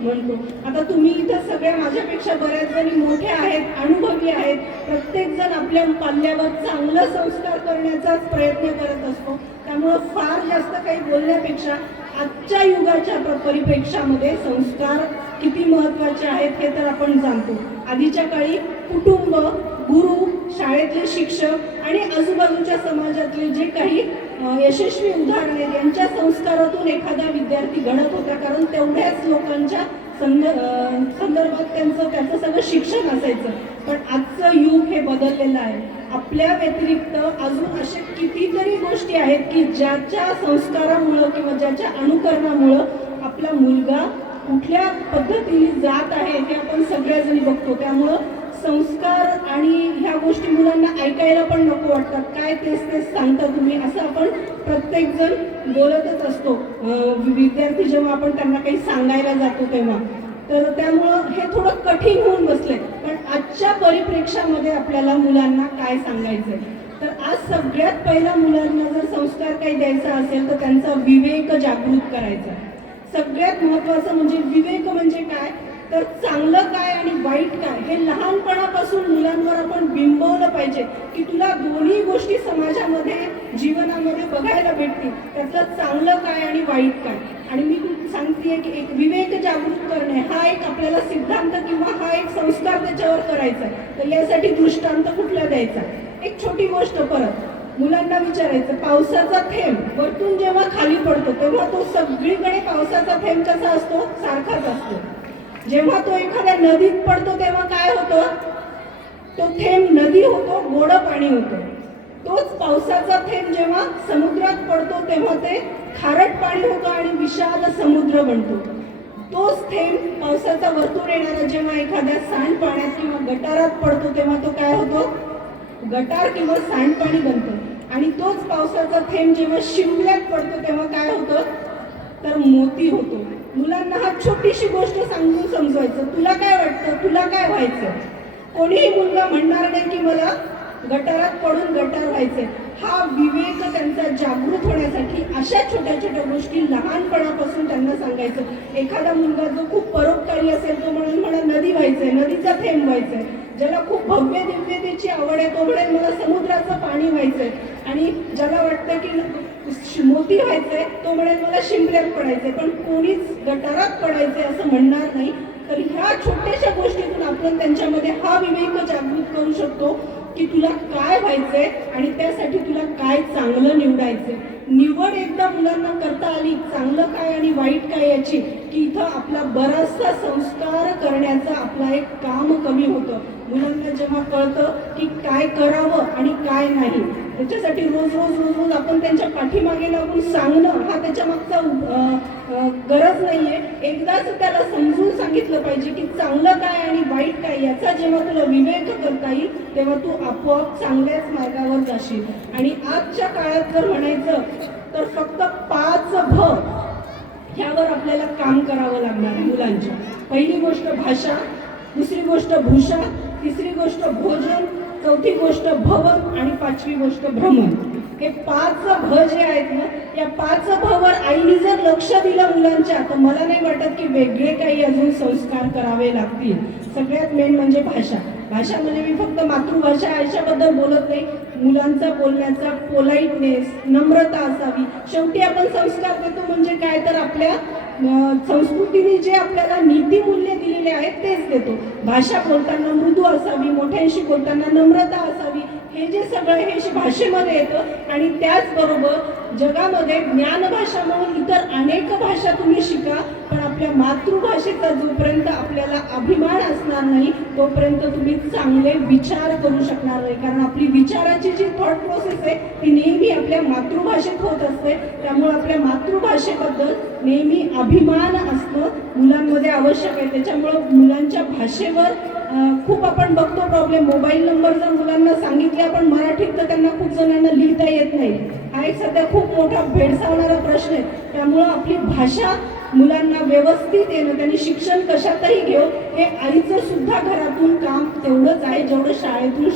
म्हणतो. आता तुम्ही इथं सगळ्या माझ्यापेक्षा बऱ्याच जणी मोठ्या आहेत, अनुभवी आहेत. प्रत्येकजण आपल्या पाल्यावर चांगलं संस्कार करण्याचाच प्रयत्न करत असतो. त्यामुळं फार जास्त काही बोलण्यापेक्षा आजच्या युगाच्या परिप्रेक्षामध्ये संस्कार किती महत्त्वाचे आहेत हे तर आपण जाणतो. आधीच्या काळी कुटुंब, गुरु, शाळेतले शिक्षक आणि आजूबाजूच्या समाजातले जे काही यशस्वी उदाहरणे, यांच्या संस्कारातून एखादा विद्यार्थी घडत होता. कारण तेवढ्याच लोकांच्या संदर्भात त्याचं सगळं शिक्षण असायचं. पण आजचं युग हे बदललेलं आहे. आपल्या व्यतिरिक्त अजून असे कितीतरी गोष्टी आहेत की ज्याच्या संस्कारामुळं किंवा ज्याच्या अनुकरणामुळं आपला मुलगा कुठल्या पद्धतीने जात आहे हे आपण सगळ्याजणी बघतो. त्यामुळं संस्कार आणि ह्या गोष्टी मुलांना ऐकायला पण नको वाटतात. काय तेच सांगता तुम्ही, असं आपण प्रत्येकजण बोलतच असतो विद्यार्थी जेव्हा आपण त्यांना काही सांगायला जातो तेव्हा. तर त्यामुळं हे थोडं कठीण होऊन बसलंय. पण आजच्या परिप्रेक्षामध्ये आपल्याला मुलांना काय सांगायचंय, तर आज सगळ्यात पहिला मुलांना जर संस्कार काही द्यायचा असेल तर त्यांचा विवेक जागृत करायचा. सगळ्यात महत्त्वाचं म्हणजे विवेक म्हणजे काय, तर चांगलं काय आणि वाईट काय हे लहानपणापासून मुलांवर आपण बिंबवलं पाहिजे की तुला दोन्ही गोष्टी समाजामध्ये, जीवनामध्ये बघायला भेटतील. त्यातलं चांगलं काय आणि वाईट काय. आणि मी सांगतेय की एक विवेक जागृत करणे हा एक आपल्याला सिद्धांत किंवा हा एक संस्कार त्याच्यावर करायचा आहे. तर यासाठी दृष्टांत कुठला द्यायचा. एक छोटी गोष्ट परत मुलांना विचारायचं, पावसाचा थेंब वरतून जेव्हा खाली पडतो तेव्हा तो सगळीकडे पावसाचा थेंब कसा असतो, सारखाच असतो. जेव्हा तो एखाद्या नदीत पडतो तेव्हा काय होतं, तो थेंब नदी होतो, गोड पाणी होतं. तोच पावसाचा थेंब जेव्हा समुद्रात पडतो तेव्हा ते खारट पाणी होतं आणि विशाल समुद्र बनतो. तोच थेंब पावसाचा वरतून येणारा जेव्हा एखाद्या सांडपाण्यात किंवा गटारात पडतो तेव्हा तो काय होतो, गटार किंवा सांडपाणी बनतं. आणि तोच पावसाचा थेंब जेव्हा शिंपल्यात पडतो तेव्हा काय होतं, तर मोती होतो. मुलांना हा छोटीशी गोष्ट सांगून समजवायचं. तुला काय वाटतं, तुला काय व्हायचं. कोणीही मुलगा म्हणणार नाही की मला गटारात पडून गटार व्हायचे. हा विवेक त्यांचा जागृत होण्यासाठी अशा छोट्या छोट्या गोष्टी लहानपणापासून त्यांना सांगायचं. एखादा मुलगा जो खूप परोपकारी असेल तो म्हणून नदी व्हायचंय, नदीचा थेंब व्हायचंय. ज्याला खूप भव्य दिव्यतेची आवड आहे तो म्हणेल मला समुद्राचं पाणी व्हायचंय. आणि ज्याला वाटतं की मोती व्हायचंय तो म्हणेल मला शिंपल्यात पडायचंय. पण कोणीच गटारात पडायचंय असं म्हणणार नाही. तर ह्या छोट्याशा गोष्टीतून आपण त्यांच्यामध्ये हा विवेक जागृत करू शकतो की तुला काय व्हायचंय आणि त्यासाठी तुला काय चांगलं निवडायचंय. निवड एकदा मुलांना करता आली चांगलं काय आणि वाईट काय याची, की इथं आपला बराचसा संस्कार करण्याचा आपला एक काम कमी होतं. मुलांना जेव्हा कळतं की काय करावं आणि काय नाही, त्याच्यासाठी रोज आपण त्यांच्या पाठीमागे लागून सांगणं हा त्याच्या मागचा गरज नाहीये. एकदाच त्याला समजून सांगितलं पाहिजे की चांगलं काय आणि वाईट काय याचा जेव्हा तुला विवेक करता येईल तेव्हा तू आपोआप चांगल्याच मार्गावर जाशील. आणि आजच्या काळात जर म्हणायचं तर फक्त 5 भ ह्यावर आपल्याला काम करावं लागणार मुलांच्या. पहिली गोष्ट भाषा, दुसरी गोष्ट भूषा, तिसरी गोष्ट भोजन, चौथी गोष्ट भवन आणि 5वी गोष्ट भ्रमण. हे 5 भ जे आहेत ना, या 5 भ वर आईने जर लक्ष दिलं मुलांच्या, तर मला नाही वाटत की वेगळे काही अजून संस्कार करावे लागतील. सगळ्यात मेन म्हणजे भाषा. भाषा म्हणजे मी फक्त मातृभाषा याच्याबद्दल बोलत नाही, मुलांचा बोलण्याचा पोलाइटनेस, नम्रता असावी. शेवटी आपण संस्कार देतो म्हणजे काय, तर आपल्या संस्कृतीने जे आपल्याला नीतिमूल्य दिलेले आहेत तेच देतो. भाषा बोलताना मृदू असावी, मोठ्यांशी बोलताना नम्रता असावी, हे जे सगळं हे भाषेमध्ये येतं. आणि त्याचबरोबर जगामध्ये ज्ञानभाषा म्हणून इतर अनेक भाषा तुम्ही शिका, पण आपल्या मातृभाषेचा जोपर्यंत आपल्याला अभिमान असणार नाही तोपर्यंत तुम्ही चांगले विचार करू शकणार नाही. कारण आपली विचाराची जी थॉट प्रोसेस आहे ती नेहमी आपल्या मातृभाषेत होत असते. त्यामुळे आपल्या मातृभाषेबद्दल नेहमी अभिमान असणं मुलांमध्ये आवश्यक आहे. त्याच्यामुळं मुलांच्या भाषेवर खूप आपण बघतो प्रॉब्लेम. मोबाईल नंबर जर मुलांना सांगितले आपण मराठीत तर त्यांना खूप जणांना लिहिता येत नाही. हा एक सध्या खूप मोठा भेडसावणारा प्रश्न आहे. त्यामुळं आपली भाषा मुलांना व्यवस्थित येणं, त्यांनी शिक्षण कशातही घेऊ, हे आईचं सुद्धा घरातून काम तेवढंच आहे जेवढं शाळेतून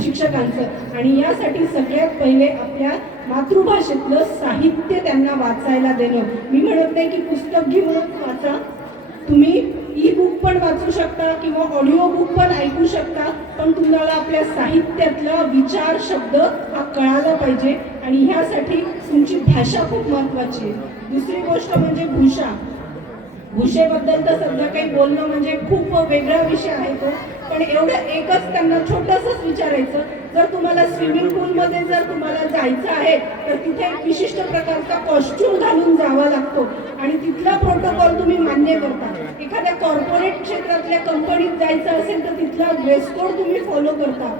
शिक्षकांचं. आणि यासाठी सगळ्यात पहिले आपल्या मातृभाषेतलं साहित्य त्यांना वाचायला देणं. मी म्हणत नाही की पुस्तक घेऊनच वाचा, तुम्ही ई बुक पण वाचू शकता किंवा ऑडिओ बुक पण ऐकू शकता, पण तुम्हाला आपल्या साहित्यातला विचार शब्द हा कळाला पाहिजे. आणि ह्यासाठी तुमची भाषा खूप महत्त्वाची आहे. दुसरी गोष्ट म्हणजे भाषा. भाषेबद्दल तर सध्या काही बोलणं म्हणजे खूप वेगळा विषय आहे तो, पण एवढं एकच त्यांना छोटंसंच विचारायचं, जर तुम्हाला स्विमिंग पूलमध्ये जर तुम्हाला जायचं आहे तर तिथे एक विशिष्ट प्रकारचा कॉस्ट्यूम घालून जावा लागतो आणि तिथला प्रोटोकॉल तुम्ही मान्य करता. एखाद्या कॉर्पोरेट क्षेत्रातल्या कंपनीत जायचं असेल तर तिथला ड्रेस कोड तुम्ही फॉलो करता.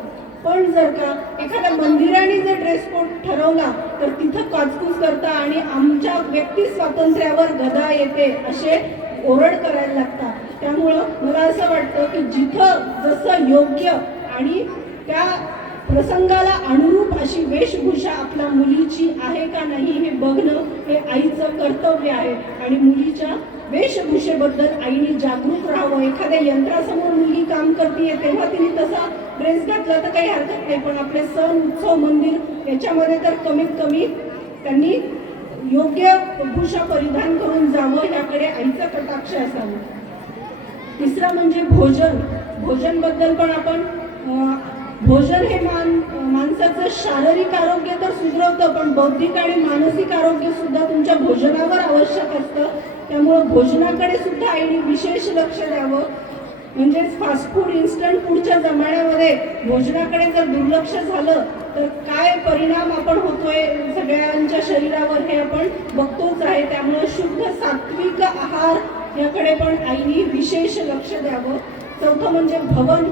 पण जर का एखाद्या मंदिराने जर ड्रेस कोड ठरवला तर तिथं काचकूच करता आणि आमच्या व्यक्ती स्वातंत्र्यावर गदा येते असे ओरड करायला लागतात. त्यामुळं मला असं वाटतं की जिथं जसं योग्य आणि त्या प्रसंगाला अनुरूप अशी वेशभूषा आपल्या मुलीची आहे का नाही हे बघणं हे आईचं कर्तव्य आहे. आणि मुलीच्या वेशभूषेबद्दल आईने जागरूक राहावं. एखाद्या यंत्रासमोर मुलगी काम करते तेव्हा तिने तसा ड्रेस घातला तर काही हरकत नाही, पण आपले सण उत्सव मंदिर याच्यामध्ये तर कमीत कमी त्यांनी योग्य भूषा परिधान करून जावं, याकडे आईचा कटाक्ष असावा. तिसरं म्हणजे भोजन. भोजनबद्दल पण आपण भोजन हे माणसाचं शारीरिक आरोग्य तर सुधरवतं, पण बौद्धिक आणि मानसिक आरोग्य सुद्धा तुमच्या भोजनावर आवश्यक असतं. त्यामुळं भोजनाकडे सुद्धा आईने विशेष लक्ष द्यावं. म्हणजेच फास्ट फूड, इन्स्टंट फूडच्या जमान्यामध्ये भोजनाकडे जर दुर्लक्ष झालं तर काय परिणाम आपण होतोय सगळ्यांच्या शरीरावर हे आपण बघतोच आहे. त्यामुळे शुद्ध सात्विक आहार याकडे पण आईने विशेष लक्ष द्यावं. चौथं म्हणजे भवन.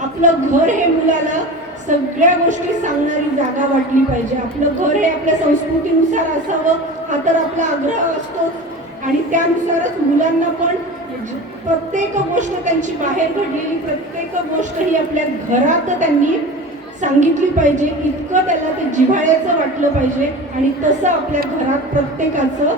आपलं घर हे मुलाला सगळ्या गोष्टी सांगणारी जागा वाटली पाहिजे. आपलं घर हे आपल्या संस्कृतीनुसार असावं हा तर आपला आग्रह असतोच, आणि त्यानुसारच मुलांना पण प्रत्येक गोष्ट त्यांची बाहेर घडलेली प्रत्येक गोष्ट ही आपल्या घरात त्यांनी सांगितली पाहिजे. इतकं त्याला ते जिव्हाळ्याचं वाटलं पाहिजे आणि तसं आपल्या घरात प्रत्येकाचं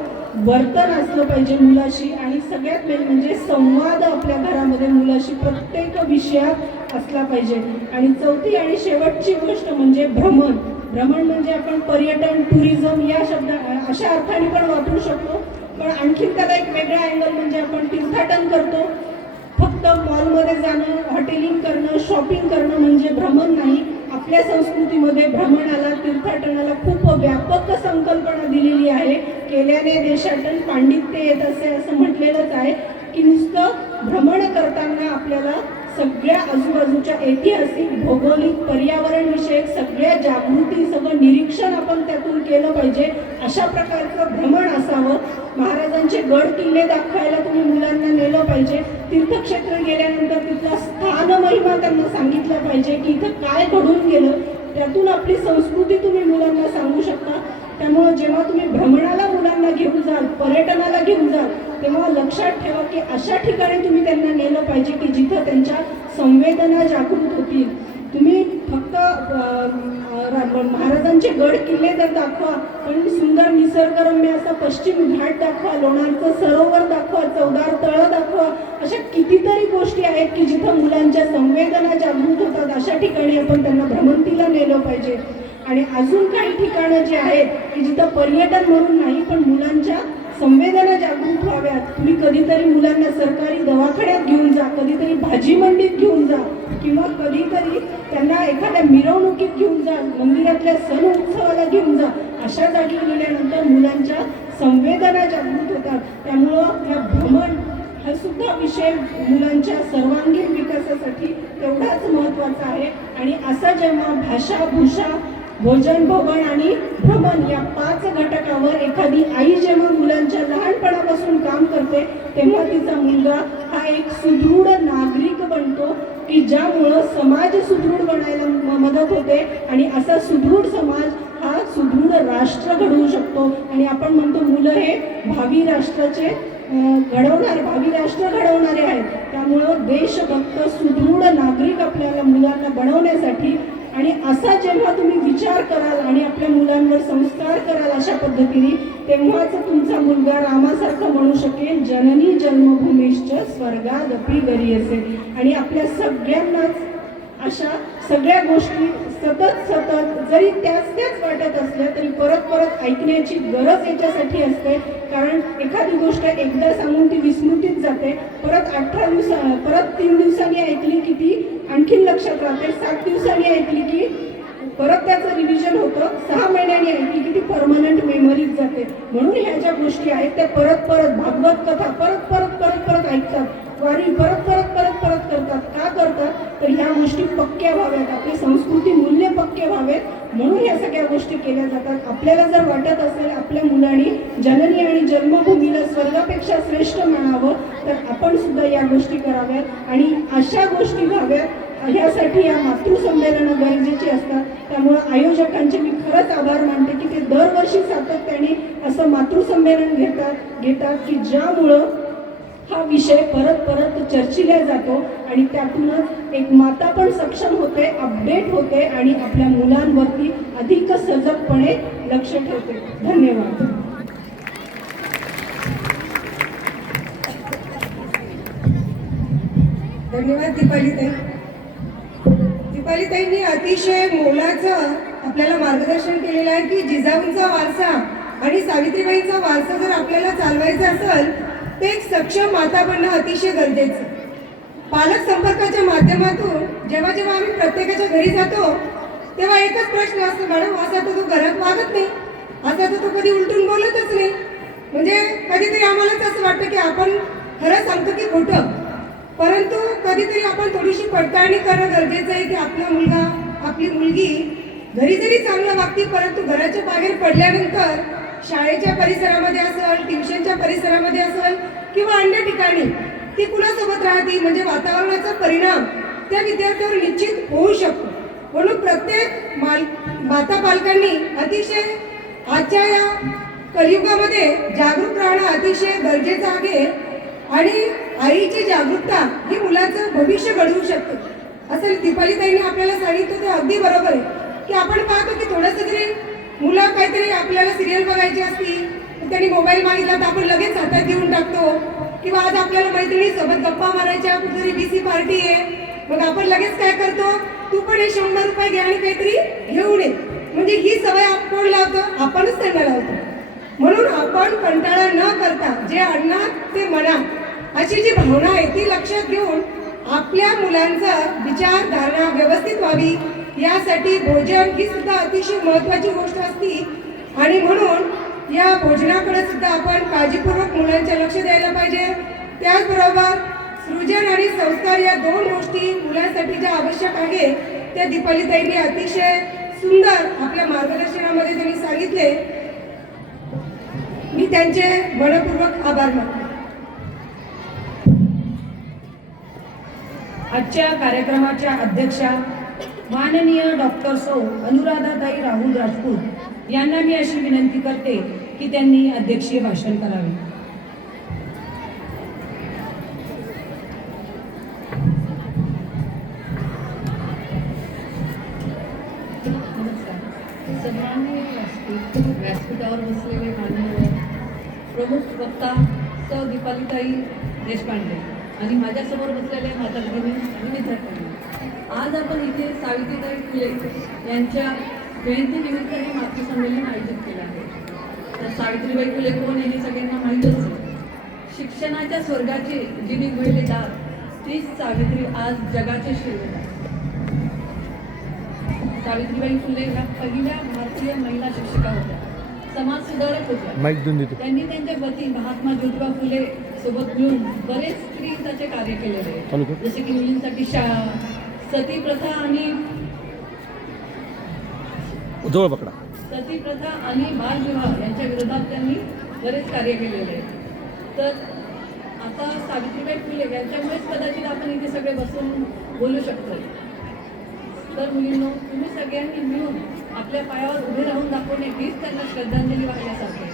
वर्तन असलं पाहिजे मुलाशी. आणि सगळ्यात मेन म्हणजे संवाद आपल्या घरामध्ये मुलाशी प्रत्येक विषयात असला पाहिजे. आणि चौथी आणि शेवटची गोष्ट म्हणजे भ्रमण. भ्रमण म्हणजे आपण पर्यटन, टुरिझम या शब्द अशा अर्थाने पण वापरू शकतो, पण आणखीन त्याला एक वेगळा अँगल म्हणजे आपण तीर्थाटन करतो. फक्त मॉलमध्ये जाणं, हॉटेलिंग करणं, शॉपिंग करणं म्हणजे भ्रमण नाही. आपल्या संस्कृतीमध्ये भ्रमणाला, तीर्थाटनाला खूप व्यापक संकल्पना दिलेली आहे. केल्याने देशाटन पांडित्य येत असे असं म्हटलेलंच आहे की नुसतं भ्रमण करताना आपल्याला सगळ्या आजूबाजूच्या ऐतिहासिक, भौगोलिक, पर्यावरणविषयक सगळ्या जागृती, सगळं निरीक्षण आपण त्यातून केलं पाहिजे. अशा प्रकारचं भ्रमण असावं. महाराजांचे गड किल्ले दाखवायला तुम्ही मुलांना नेलं पाहिजे. तीर्थक्षेत्र गेल्यानंतर तिथला स्थान महिमा त्यांना सांगितला पाहिजे की इथं काय घडून गेलं, त्यातून आपली संस्कृती तुम्ही मुलांना सांगू शकता. त्यामुळं जेव्हा तुम्ही भ्रमणाला मुलांना घेऊन जाल, पर्यटनाला घेऊन जाल, तेव्हा लक्षात ठेवा की अशा ठिकाणी तुम्ही त्यांना नेलं पाहिजे की जिथं त्यांच्या संवेदना जागृत होतील. तुम्ही फक्त महाराजांचे गड किल्ले तर दाखवा, पण सुंदर निसर्गरम्य असा पश्चिम घाट दाखवा, लोणारचं सरोवर दाखवा, चवदार तळं दाखवा. अशा कितीतरी गोष्टी आहेत की जिथं मुलांच्या संवेदना जागृत होतात. अशा ठिकाणी आपण त्यांना भ्रमंतीला नेलं पाहिजे. आणि अजून काही ठिकाणं जी आहेत की जिथं पर्यटन म्हणून नाही पण मुलांच्या संवेदना जागृत व्हाव्यात. तुम्ही कधीतरी मुलांना सरकारी दवाखान्यात घेऊन जा, कधीतरी भाजी मंडीत घेऊन जा किंवा कधीतरी त्यांना एखाद्या मिरवणुकीत घेऊन जा, मंदिरातल्या सण उत्सवाला घेऊन जा. अशा जागी गेल्यानंतर मुलांच्या संवेदना जागृत होतात. त्यामुळं या भ्रमण हा सुद्धा विषय मुलांच्या सर्वांगीण विकासासाठी तेवढाच महत्त्वाचा आहे. आणि असा जेव्हा भाषा, भूषा, भोजन, भवन आणि भ्रमण या 5 घटकावर एखादी आई जेव्हा मुलांच्या लहानपणापासून काम करते तेव्हा तिचा मुलगा हा एक सुदृढ नागरिक बनतो की ज्यामुळं समाज सुदृढ बनायला मदत होते आणि असा सुदृढ समाज हा सुदृढ राष्ट्र घडवू शकतो. आणि आपण म्हणतो मुलं हे भावी राष्ट्राचे भावी राष्ट्र घडवणारे आहेत. त्यामुळं देशभक्त सुदृढ नागरिक आपल्याला मुलांना बनवण्यासाठी आणि असा जेव्हा तुम्ही विचार कराल आणि आपल्या मुलांवर संस्कार कराल अशा पद्धतीने तेव्हाच तुमचा मुलगा रामासारखं म्हणू शकेल जननी जन्मभूमीश्च स्वर्गादपि गरीयसे. आणि आपल्या सगळ्यांनाच अशा सगळ्या गोष्टी सतत जरी त्याच वाटत असल्या तरी परत ऐकण्याची गरज याच्यासाठी असते. कारण एखादी गोष्ट एकदा सांगून ती विस्मृतीत जाते, परत 3 दिवसांनी ऐकली की ती आणखीन लक्षात राहते, 7 दिवसांनी ऐकली की परत त्याचं रिव्हिजन होतं, 6 महिन्यांनी ऐकली की ती परमनंट मेमरीत जाते. म्हणून ह्या ज्या गोष्टी आहेत त्या परत भागवत कथा परत ऐकतात, वारी परत करतात. का करतात तर ह्या गोष्टी पक्क्या व्हाव्यात, आपली संस्कृती मूल्य पक्के व्हावेत म्हणून ह्या सगळ्या गोष्टी केल्या जातात. आपल्याला जर वाटत असेल आपल्या मुलांनी जननी आणि जन्मभूमीला स्वर्गापेक्षा श्रेष्ठ म्हणावं तर आपण सुद्धा या गोष्टी कराव्यात आणि अशा गोष्टी व्हाव्यात. ह्यासाठी या मातृसंमेलनं गरजेची असतात. त्यामुळं आयोजकांचे मी खरंच आभार मानते की ते दरवर्षी सातत्याने असं मातृसंमेलन घेतात की ज्यामुळं हा विषय परत चर्चिला जातो आणि त्यातूनच एक माता पण सक्षम होते, अपडेट होते आणि आपल्या मुलांवरती अधिक सजगपणे लक्ष ठेवते. धन्यवाद. धन्यवाद दीपालीताई. दीपालीताईंनी अतिशय मोलाचं आपल्याला मार्गदर्शन केलेलं आहे की जिजाऊंचा वारसा आणि सावित्रीबाईंचा वारसा जर आपल्याला चालवायचा असेल तर एक सक्षम माता बनणं अतिशय गरजेचं. पालक संपर्काच्या माध्यमातून जेव्हा आम्ही प्रत्येकाच्या घरी जातो तेव्हा एकच प्रश्न असतो, मॅडम असा तर तो घरात वागत नाही, असा तर तो कधी उलटून बोलतच नाही. म्हणजे कधीतरी आम्हालाच असं वाटतं की आपण खरं सांगतो की खोटं, परंतु कधीतरी आपण थोडीशी पडताळणी करणं गरजेचं आहे की आपला मुलगा, आपली मुलगी घरी जरी चांगलं वागते परंतु घराच्या बाहेर पडल्यानंतर शाळेच्या परिसरामध्ये असेल, ट्युशनच्या परिसरामध्ये असेल किंवा अन्य ठिकाणी ती कुणासोबत राहते म्हणजे वातावरणाचा परिणाम त्या विद्यार्थ्यावर निश्चित होऊ शकतो. म्हणून प्रत्येक माता पालकांनी अतिशय आजच्या या कलियुगामध्ये जागरूक राहणं अतिशय गरजेचं आहे आणि आईची जागरूकता ही मुलाचं भविष्य घडवू शकते. असं दीपालीताईंनी आपल्याला सांगितलं ते अगदी बरोबर आहे की आपण पाहतो की थोडंसं जरी मुलं काहीतरी आपल्याला सिरियल बघायची असती त्यांनी मोबाईल मागितला तर आपण लगेच हातात देऊन टाकतो. किंवा आज आपल्याला मैत्रिणीसोबत गप्पा मारायच्या, कुठेतरी बीसी पार्टी आहे, मग आपण लगेच काय करतो, तू पण हे 100 रुपये घे आणि काहीतरी घेऊन ये. म्हणजे ही सवय आपण लावतो, आपणच त्यांना लावतो. म्हणून आपण कंटाळा न करता जे आणणार ते म्हणा अशी जी भावना आहे ती लक्षात घेऊन आपल्या मुलांचा विचारधारणा व्यवस्थित व्हावी यासाठी भोजन ही सुद्धा अतिशय महत्त्वाची गोष्ट असते. आणि म्हणून या भोजनाकडे सुद्धा आपण काळजीपूर्वक मुलांच्या लक्ष द्यायला पाहिजे. त्याचबरोबर सृजन आणि संस्कार या 2 गोष्टी मुलांसाठी ज्या आवश्यक आहे त्या दीपालीताईंनी अतिशय सुंदर आपल्या मार्गदर्शनामध्ये त्यांनी सांगितले. मी त्यांचे मनपूर्वक आभार मानते. आजच्या कार्यक्रमाच्या अध्यक्षा माननीय डॉक्टर सौ अनुराधाताई राहुल राजपूत यांना मी अशी विनंती करते की त्यांनी अध्यक्षीय भाषण करावे. सन्माननीय व्यासपीठावर बसलेले मान्यवर प्रमुख वक्ता सौ दीपालीताई देशपांडे आणि माझ्यासमोर बसलेले माता भगिनी आणि विद्यार्थ्यांनी, आज आपण इथे सावित्रीबाई फुले यांच्या जयंतीनिमित्त हे मातृसंमेलन आयोजित केलं आहे. तर सावित्रीबाई फुले कोण आहे हे सगळ्यांना माहीतच आहे. शिक्षणाच्या स्वर्गाची जिने उघडले दार, तीच सावित्री आज जगाचे शिरदार. सावित्रीबाई फुले ह्या पहिल्या भारतीय महिला शिक्षिका होत्या, समाज सुधारक होत्या. माईक देऊन देतो. त्यांनी त्यांच्या पती महात्मा ज्योतिबा फुले सोबत मिळून बरेच स्त्रीहिताचे कार्य केलेले चालू कर. आहे. जसे की मुलींसाठी शाळा, सती प्रथा आणि जवळ पकडा. सती प्रथा आणि बालविवाह यांच्या विरोधात त्यांनी बरेच कार्य केलेले आहे. तर आता सावित्रीबाई फुले यांच्यामुळेच कदाचित आपण इथे सगळे बसून बोलू शकतो. तर मुलींनो, तुम्ही सगळ्यांनी मिळून आपल्या पायावर उभे राहून दाखवणे हीच त्यांना श्रद्धांजली वाहण्यासारखे.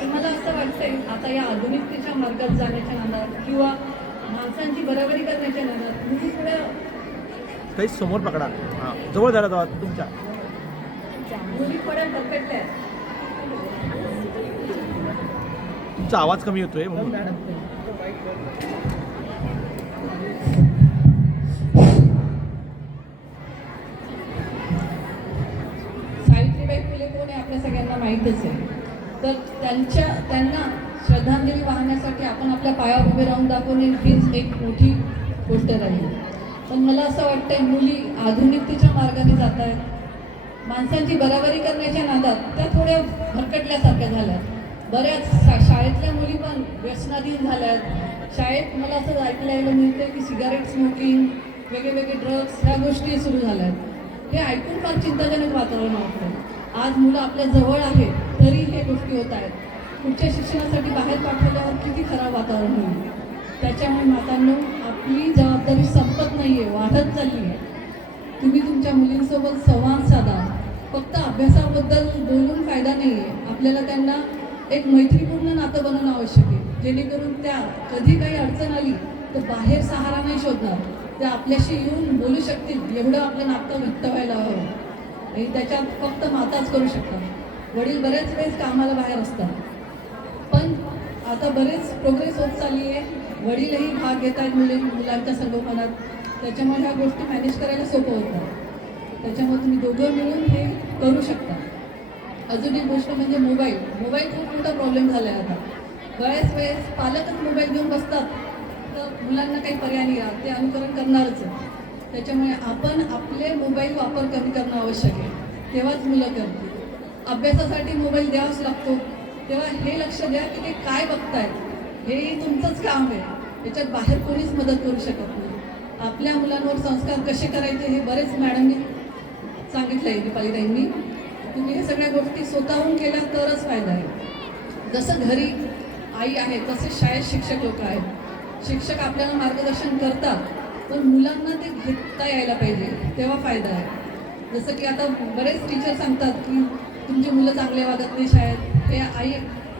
तर मला असं वाटतंय आता या आधुनिकतेच्या मार्गात जाण्याच्या नादात किंवा माणसांची बरोबरी करण्याच्या नादात मुली पुढे काही समोर पकडा. हां, जवळ झाला जावा तुमच्या. मुली पुढे भरकटल्या. तुमचा आवाज कमी होतोय म्हणून. सावित्रीबाई फुले कोण आहे आपल्या सगळ्यांना माहीतच आहे. तर त्यांना श्रद्धांजली वाहण्यासाठी आपण आपल्या पायावर उभे राहून दाखवणे हीच एक मोठी गोष्ट राहील. पण मला असं वाटतंय मुली आधुनिकतेच्या मार्गाने जात आहेत. माणसांची बरोबरी करण्याच्या नादात त्या थोड्या भरकटल्यासारख्या झाल्या. बऱ्याच शाळेतल्या मुली पण व्यसनाधीन झाल्यात. शाळेत मला असं ऐकायला मिळतं की सिगारेट स्मोकिंग, वेगवेगळे ड्रग्स ह्या गोष्टी सुरू झाल्यात. हे ऐकून फार चिंताजनक वातावरण वाटतं. आज मुलं आपल्या जवळ आहेत तरी हे गोष्टी होत आहेत. पुढच्या शिक्षणासाठी बाहेर पाठवल्यावर किती खराब वातावरण होईल. त्याच्यामुळे मातांनो, आपली जबाबदारी संपत नाही आहे, वाढत चालली आहे. तुम्ही तुमच्या मुलींसोबत संवाद साधा. फक्त अभ्यासाबद्दल बोलून फायदा नाही आहे. आपल्याला त्यांना एक मैत्रीपूर्ण नातं बनवणं आवश्यक आहे, जेणेकरून त्या कधी काही अडचण आली तर बाहेर सहारा नाही शोधणार, त्या आपल्याशी येऊन बोलू शकतील एवढं आपलं नातं घट्ट व्हायला हवं. आणि त्याच्यात फक्त माताच करू शकतात. वडील बऱ्याच वेळेस कामाला बाहेर असतात, पण आता बरेच प्रोग्रेस होत चालली आहे. वडीलही भाग घेत आहेत मुलांच्या संगोपनात. त्याच्यामुळे ह्या गोष्टी मॅनेज करायला सोपं होतं. त्याच्यामुळे तुम्ही दोघं मिळून हे करू शकता. अजून एक गोष्ट म्हणजे मोबाईल खूप मोठा प्रॉब्लेम झाला आहे आता. बऱ्याच वेळेस पालकच मोबाईल घेऊन बसतात, तर मुलांना काही पर्याय नाही राहत, ते अनुकरण करणारच आहे. त्याच्यामुळे आपण आपले मोबाईल वापर कमी करणं आवश्यक आहे, तेव्हाच मुलं करतील. अभ्यासासाठी मोबाईल द्यावाच लागतो, तेव्हा हे लक्ष द्या की ते काय बघतायत. हे तुमचंच काम आहे, त्याच्यात बाहेर कोणीच मदत करू शकत नाही. आपल्या मुलांवर संस्कार कसे करायचे हे बरेच मॅडमनी सांगितलं आहे, दीपालीताईंनी. तुम्ही हे सगळ्या गोष्टी स्वतःहून केल्या तरच फायदा आहे. जसं घरी आई आहे तसे शाळेत शिक्षक लोक आहेत. शिक्षक आपल्याला मार्गदर्शन करतात, पण मुलांना ते घेता यायला पाहिजे, तेव्हा फायदा आहे. जसं की आता बरेच टीचर सांगतात की तुमची मुलं चांगले वागत नाही शाळेत, हे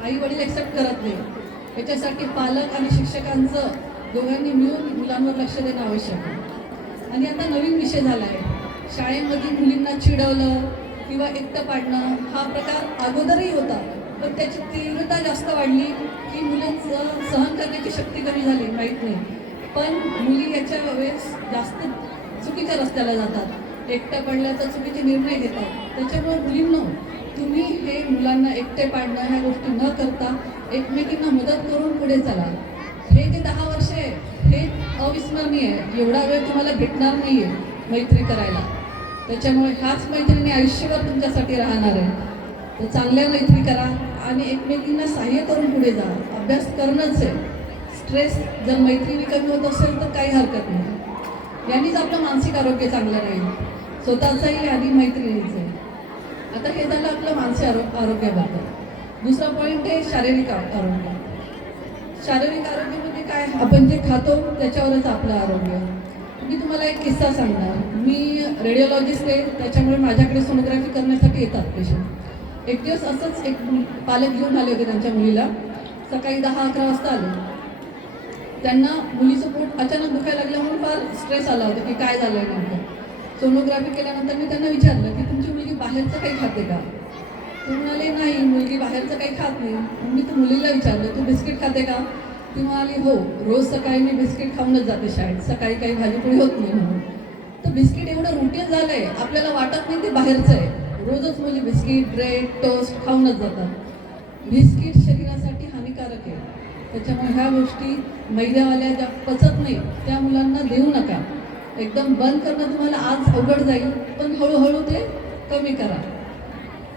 आई वडील ॲक्सेप्ट करत नाही. याच्यासाठी पालक आणि शिक्षकांचं दोघांनी मिळून मुलांवर लक्ष देणं आवश्यक आहे. आणि आता नवीन विषय झाला आहे, शाळेमध्ये मुलींना चिडवलं किंवा एकटं पाडणं हा प्रकार अगोदरही होता, पण त्याची तीव्रता जास्त वाढली की मुलींचं सहन करण्याची शक्ती कमी झाली, माहीत नाही. पण मुली याच्या वेळेस जास्त चुकीच्या रस्त्याला जातात, एकटं पडलं तर चुकीचे निर्णय घेतात. त्याच्यामुळे मुलींनो, तुम्ही हे मुलांना एकटे पाडणं ह्या गोष्टी न करता एकमेकींना मदत करून पुढे चला. हे जे 10 वर्ष आहे हे अविस्मरणीय आहे. एवढा वेळ तुम्हाला भेटणार नाही आहे मैत्री करायला. त्याच्यामुळे ह्याच मैत्रिणी आयुष्यभर तुमच्यासाठी राहणार आहे. तर चांगल्या मैत्री करा आणि एकमेकींना सहाय्य करून पुढे जा. अभ्यास करणंच आहे. स्ट्रेस जर मैत्रिणी कमी होत असेल तर काही हरकत नाही. यांनीच आपलं मानसिक आरोग्य चांगलं राहील, स्वतःचंही आणि मैत्रिणीचं. आता हे झालं आपलं मानसिक आरोग्याबद्दल. दुसरा पॉईंट आहे शारीरिक आरोग्य. शारीरिक आरोग्यामध्ये काय, आपण जे खातो त्याच्यावरच आपलं आरोग्य. मी तुम्हाला एक किस्सा सांगणार. मी रेडिओलॉजिस्ट आहे, त्याच्यामुळे माझ्याकडे सोनोग्राफी करण्यासाठी येतात पेशंट. एक दिवस असंच एक पालक घेऊन आले होते त्यांच्या मुलीला. सकाळी 10-11 वाजता आले. त्यांना मुलीचं पोट अचानक दुखायला लागलं म्हणून फार स्ट्रेस आला होता की काय झालं आहे नेमकं. सोनोग्राफी केल्यानंतर मी त्यांना विचारलं की तुमची मुलगी बाहेरचं काही खाते का. ते म्हणाले नाही, मुलगी बाहेरचं काही खात नाही. मी तर मुलीला विचारलं तू बिस्किट खाते का. ती म्हणाली हो, रोज सकाळी मी बिस्किट खाऊनच जाते शाळेत, सकाळी काही भाजीपोळी होत नाही म्हणून. तर बिस्किट एवढं रुटीन झालं आहे, आपल्याला वाटत नाही ते बाहेरचं आहे. रोजच मुली बिस्किट ब्रेड टोस्ट खाऊनच जातात. बिस्किट शरीरासाठी हानिकारक आहे, त्याच्यामुळे ह्या गोष्टी मैद्यावाल्या ज्या पचत नाही त्या मुलांना देऊ नका. एकदम बंद करणं तुम्हाला आज अवघड जाईल, पण हळूहळू ते कमी करा,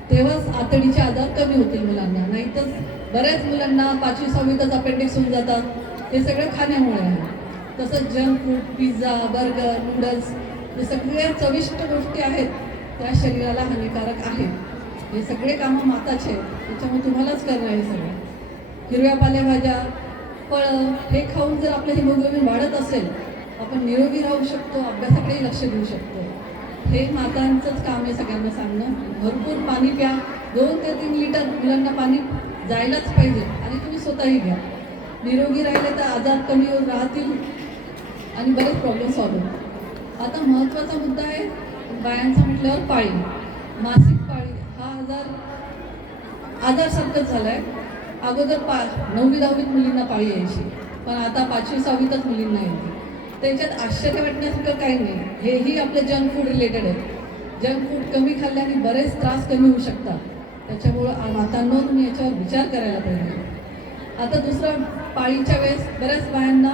तेव्हाच आतडीचे आजार कमी होतील मुलांना. नाहीतर बऱ्याच मुलांना 5वी 6वीतच अपेंडिक्स होऊन जातात, हे सगळं खाण्यामुळे आहे. तसंच junk food, pizza, burger, noodles हे सगळ्या चविष्ट गोष्टी आहेत, त्या शरीराला हानिकारक आहेत. हे सगळे कामं माताचे आहेत, त्याच्यामुळे तुम्हालाच करणं हे सगळं. हिरव्या पालेभाज्या, फळं हे खाऊन जर आपलं हिमोग्लोबिन वाढत असेल, आपण निरोगी राहू शकतो, अभ्यासाकडेही लक्ष देऊ शकतो. हे मातांचंच काम आहे सगळ्यांना सांगणं. भरपूर पाणी प्या, 2 ते 3 लिटर मुलांना पाणी जायलाच पाहिजे, आणि तुम्ही स्वतःही घ्या. निरोगी राहिले तर आजार कमी होत राहतील आणि बरेच प्रॉब्लेम सॉल्व्ह होतील. आता महत्त्वाचा मुद्दा आहे बायांचा म्हटल्यावर पाळी. मासिक पाळी हा आजारसारखंच झाला आहे. अगोदर 9वी 10वीत मुलींना पाळी यायची, पण आता 5वी 6वीतच मुलींना येते. त्याच्यात आश्चर्य वाटण्यासारखं काही नाही. हेही आपले जंक फूड रिलेटेड आहे. जंक फूड कमी खाल्ल्याने बरेच त्रास कमी होऊ शकतात, त्याच्यामुळं मातांनो तुम्ही याच्यावर विचार करायला पाहिजे. आता दुसरं, पाळीच्या वेळेस बऱ्याच बायांना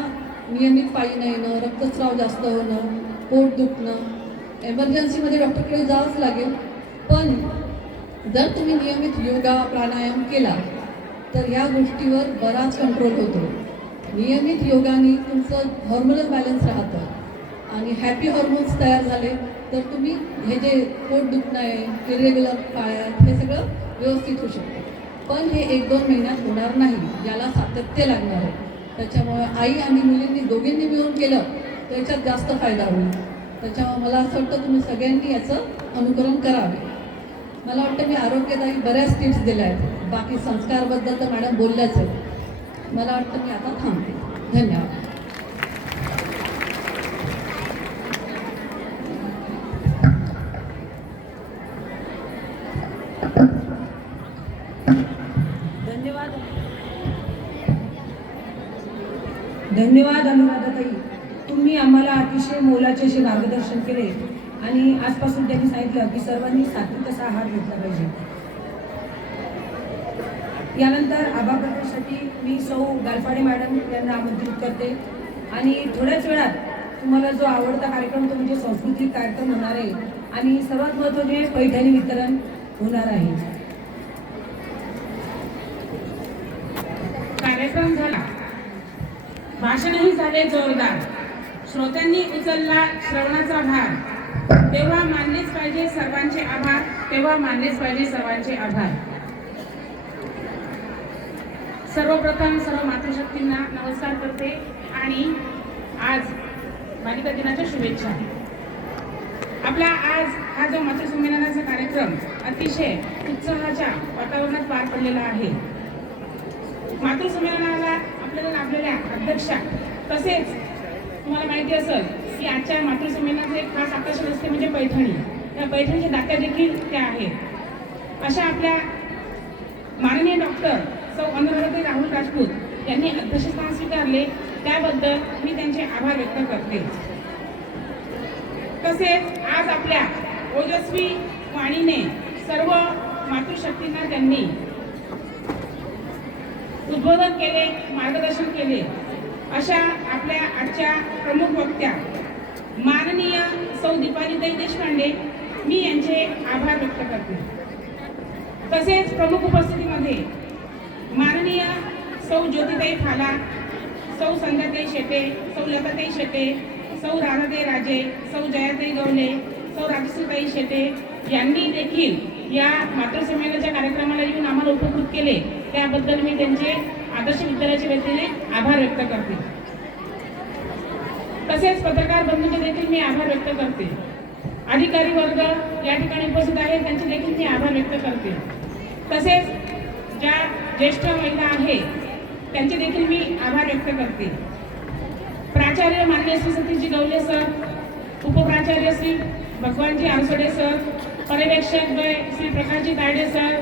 नियमित पाळी नाही येणं, रक्तस्राव जास्त होणं, पोट दुखणं, एमर्जन्सीमध्ये डॉक्टरकडे जावंच लागेल. पण जर तुम्ही नियमित योगा प्राणायाम केला तर ह्या गोष्टीवर बराच कंट्रोल होतो. नियमित योगाने तुमचं हॉर्मोनल बॅलन्स राहतं आणि हॅपी हॉर्मोन्स तयार झाले तर तुम्ही हे जे पोट दुखणं आहे, इरेग्युलर पाळ्या, हे सगळं व्यवस्थित होऊ शकतं. पण हे 1-2 महिन्यात होणार नाही, याला सातत्य लागणार आहे. त्याच्यामुळे आई आणि मुलींनी दोघींनी मिळून केलं त्याच्यात जास्त फायदा होईल. त्याच्यामुळे मला असं वाटतं तुम्ही सगळ्यांनी याचं अनुकरण करावे. मला वाटतं मी आरोग्यदायी बऱ्याच टिप्स दिल्या आहेत. बाकी संस्कारबद्दल तर मॅडम बोलल्याच आहेत. मला वाटतं मी आता थांबते. धन्यवाद. धन्यवाद अनुराधाताई, तुम्ही आम्हाला अतिशय मोलाचे असे मार्गदर्शन केले आणि आजपासून त्यांनी सांगितलं की सर्वांनी सात्विक असा आहार घेतला पाहिजे. यानंतर आभार प्रकटसाठी मी सौ गालपाडे मॅडम यांना आमंत्रित करते आणि थोड्याच वेळात तुम्हाला जो आवडता कार्यक्रम तो म्हणजे सांस्कृतिक कार्यक्रम होणार आहे आणि सर्वात महत्त्वाचे पैठणी वितरण होणार आहे. कार्यक्रम झाला, भाषणही झाले जोरदार, श्रोत्यांनी उचलला श्रवणाचा भार, तेव्हा मानलेच पाहिजे सर्वांचे आभार, तेव्हा मानलेच पाहिजे सर्वांचे आभार. सर्वप्रथम सर्व मातृशक्तींना नमस्कार करते आणि आज बालिका दिनाच्या शुभेच्छा. आपला आज हा जो मातृसंमेलनाचा कार्यक्रम अतिशय उत्साहाच्या वातावरणात पार पडलेला आहे. मातृसंमेलनाला आपल्याला लाभलेल्या अध्यक्षा, तसेच तुम्हाला माहिती असेल की आजच्या मातृसंमेलनाचे एक खास आकर्षण असते म्हणजे पैठणी. त्या पैठणीच्या दात्या देखील त्या आहेत. अशा आपल्या माननीय डॉक्टर सौ अनुराधाताई राहुल राजपूत यांनी अध्यक्षस्थान स्वीकारले, त्याबद्दल मी त्यांचे आभार व्यक्त करते. तसेच आज आपल्या ओजस्वी वाणीने सर्व मातृशक्तींना त्यांनी उद्बोधन केले, मार्गदर्शन केले. अशा आपल्या आजच्या प्रमुख वक्त्या माननीय सौ दीपालीताई देशपांडे, मी यांचे आभार व्यक्त करते. तसेच प्रमुख उपस्थितीमध्ये माननीय सौ ज्योतिताई फाला, सौ संध्याताई शेटे, सौ लताताई शेटे, सौ राधाताई राजे, सौ जयाताई गवले, सौ राजश्रीताई शेटे यांनी देखील या मातृसंमेलनाच्या कार्यक्रमाला येऊन आम्हाला उपकृत केले, त्याबद्दल मी त्यांचे आदर्श विद्यालयाच्या वतीने आभार व्यक्त करते. तसेच पत्रकार बंधूंचे देखील मी आभार व्यक्त करते. अधिकारी वर्ग या ठिकाणी उपस्थित आहेत, त्यांचे देखील मी आभार व्यक्त करते. तसेच ज्या ज्येष्ठ महिला आहेत त्यांचे देखील मी आभार व्यक्त करते. प्राचार्य माननीय श्री सतीशजी गवले सर, उपप्राचार्य श्री भगवानजी आरसोडे सर, पर्यवेक्षक श्री प्रकाशजी तायडे सर,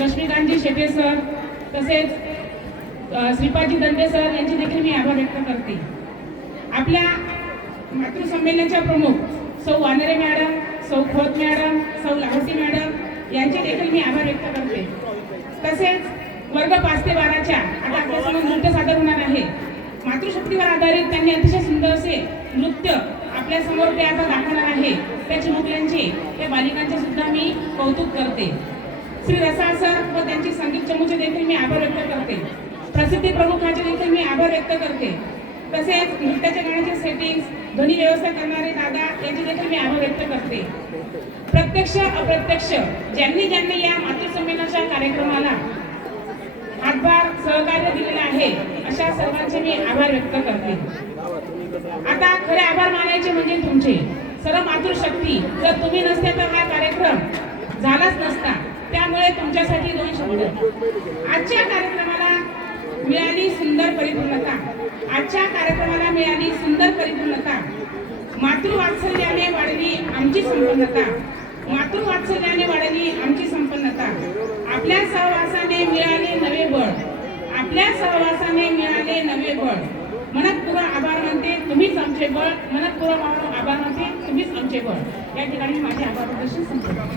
लक्ष्मीकांतजी शेटे सर, तसेच श्रीपादजी दंडे सर यांचे देखील मी आभार व्यक्त करते. आपल्या मातृसंमेलनाच्या प्रमुख सौ वानरे मॅडम, सौ खोत मॅडम, सौ लाहोटी मॅडम यांचे देखील मी आभार व्यक्त करते. तसेच वर्ग 5 ते 12च्या आता आपल्यासमोर नृत्य सादर होणार आहे. मातृशक्तीवर आधारित त्यांनी अतिशय सुंदर असे नृत्य आपल्या समोर ते आता दाखवणार आहे. त्या चिमुकल्यांचे, त्या बालिकांचे सुद्धा मी कौतुक करते. श्री रसाळ सर व त्यांची संगीत चमूचे देखील मी आभार व्यक्त करते. प्रसिद्धी प्रमुखाचे देखील मी आभार व्यक्त करते. तसेच नृत्याच्या गाण्याचे सेटिंग्स, ध्वनी व्यवस्था करणारे दादा यांचे देखील मी आभार व्यक्त करते. प्रत्यक्ष अप्रत्यक्ष ज्यांनी ज्यांनी या मातृसंमेलनाच्या कार्यक्रमाला हातभार सहकार्य दिलेले आहे अशा सर्वांचे मी आभार व्यक्त करते. आता खरे आभार मानायचे म्हणजे तुमचे सर्व मातृशक्ती. जर तुम्ही नसते तर हा कार्यक्रम झालाच नसता. त्यामुळे तुमच्यासाठी 2 शब्द. आजच्या कार्यक्रमाला मिळाली सुंदर परिपूर्णता. आजच्या कार्यक्रमाला मिळाली सुंदर परिपूर्णता. मातृवात्सल्याने वाढली आमची संपन्नता. मातृवात्सल्याने वाढली आमची संपन्नता. आपल्या सहवासाने मिळाले नवे बळ. आपल्या सहवासाने मिळाले नवे बळ. मनःपूर्वक आभार मानते, तुम्हीच आमचे बळ. मनःपूर्वक आभार मानते, तुम्हीच आमचे बळ. या ठिकाणी माझे आभार प्रदर्शन संपले.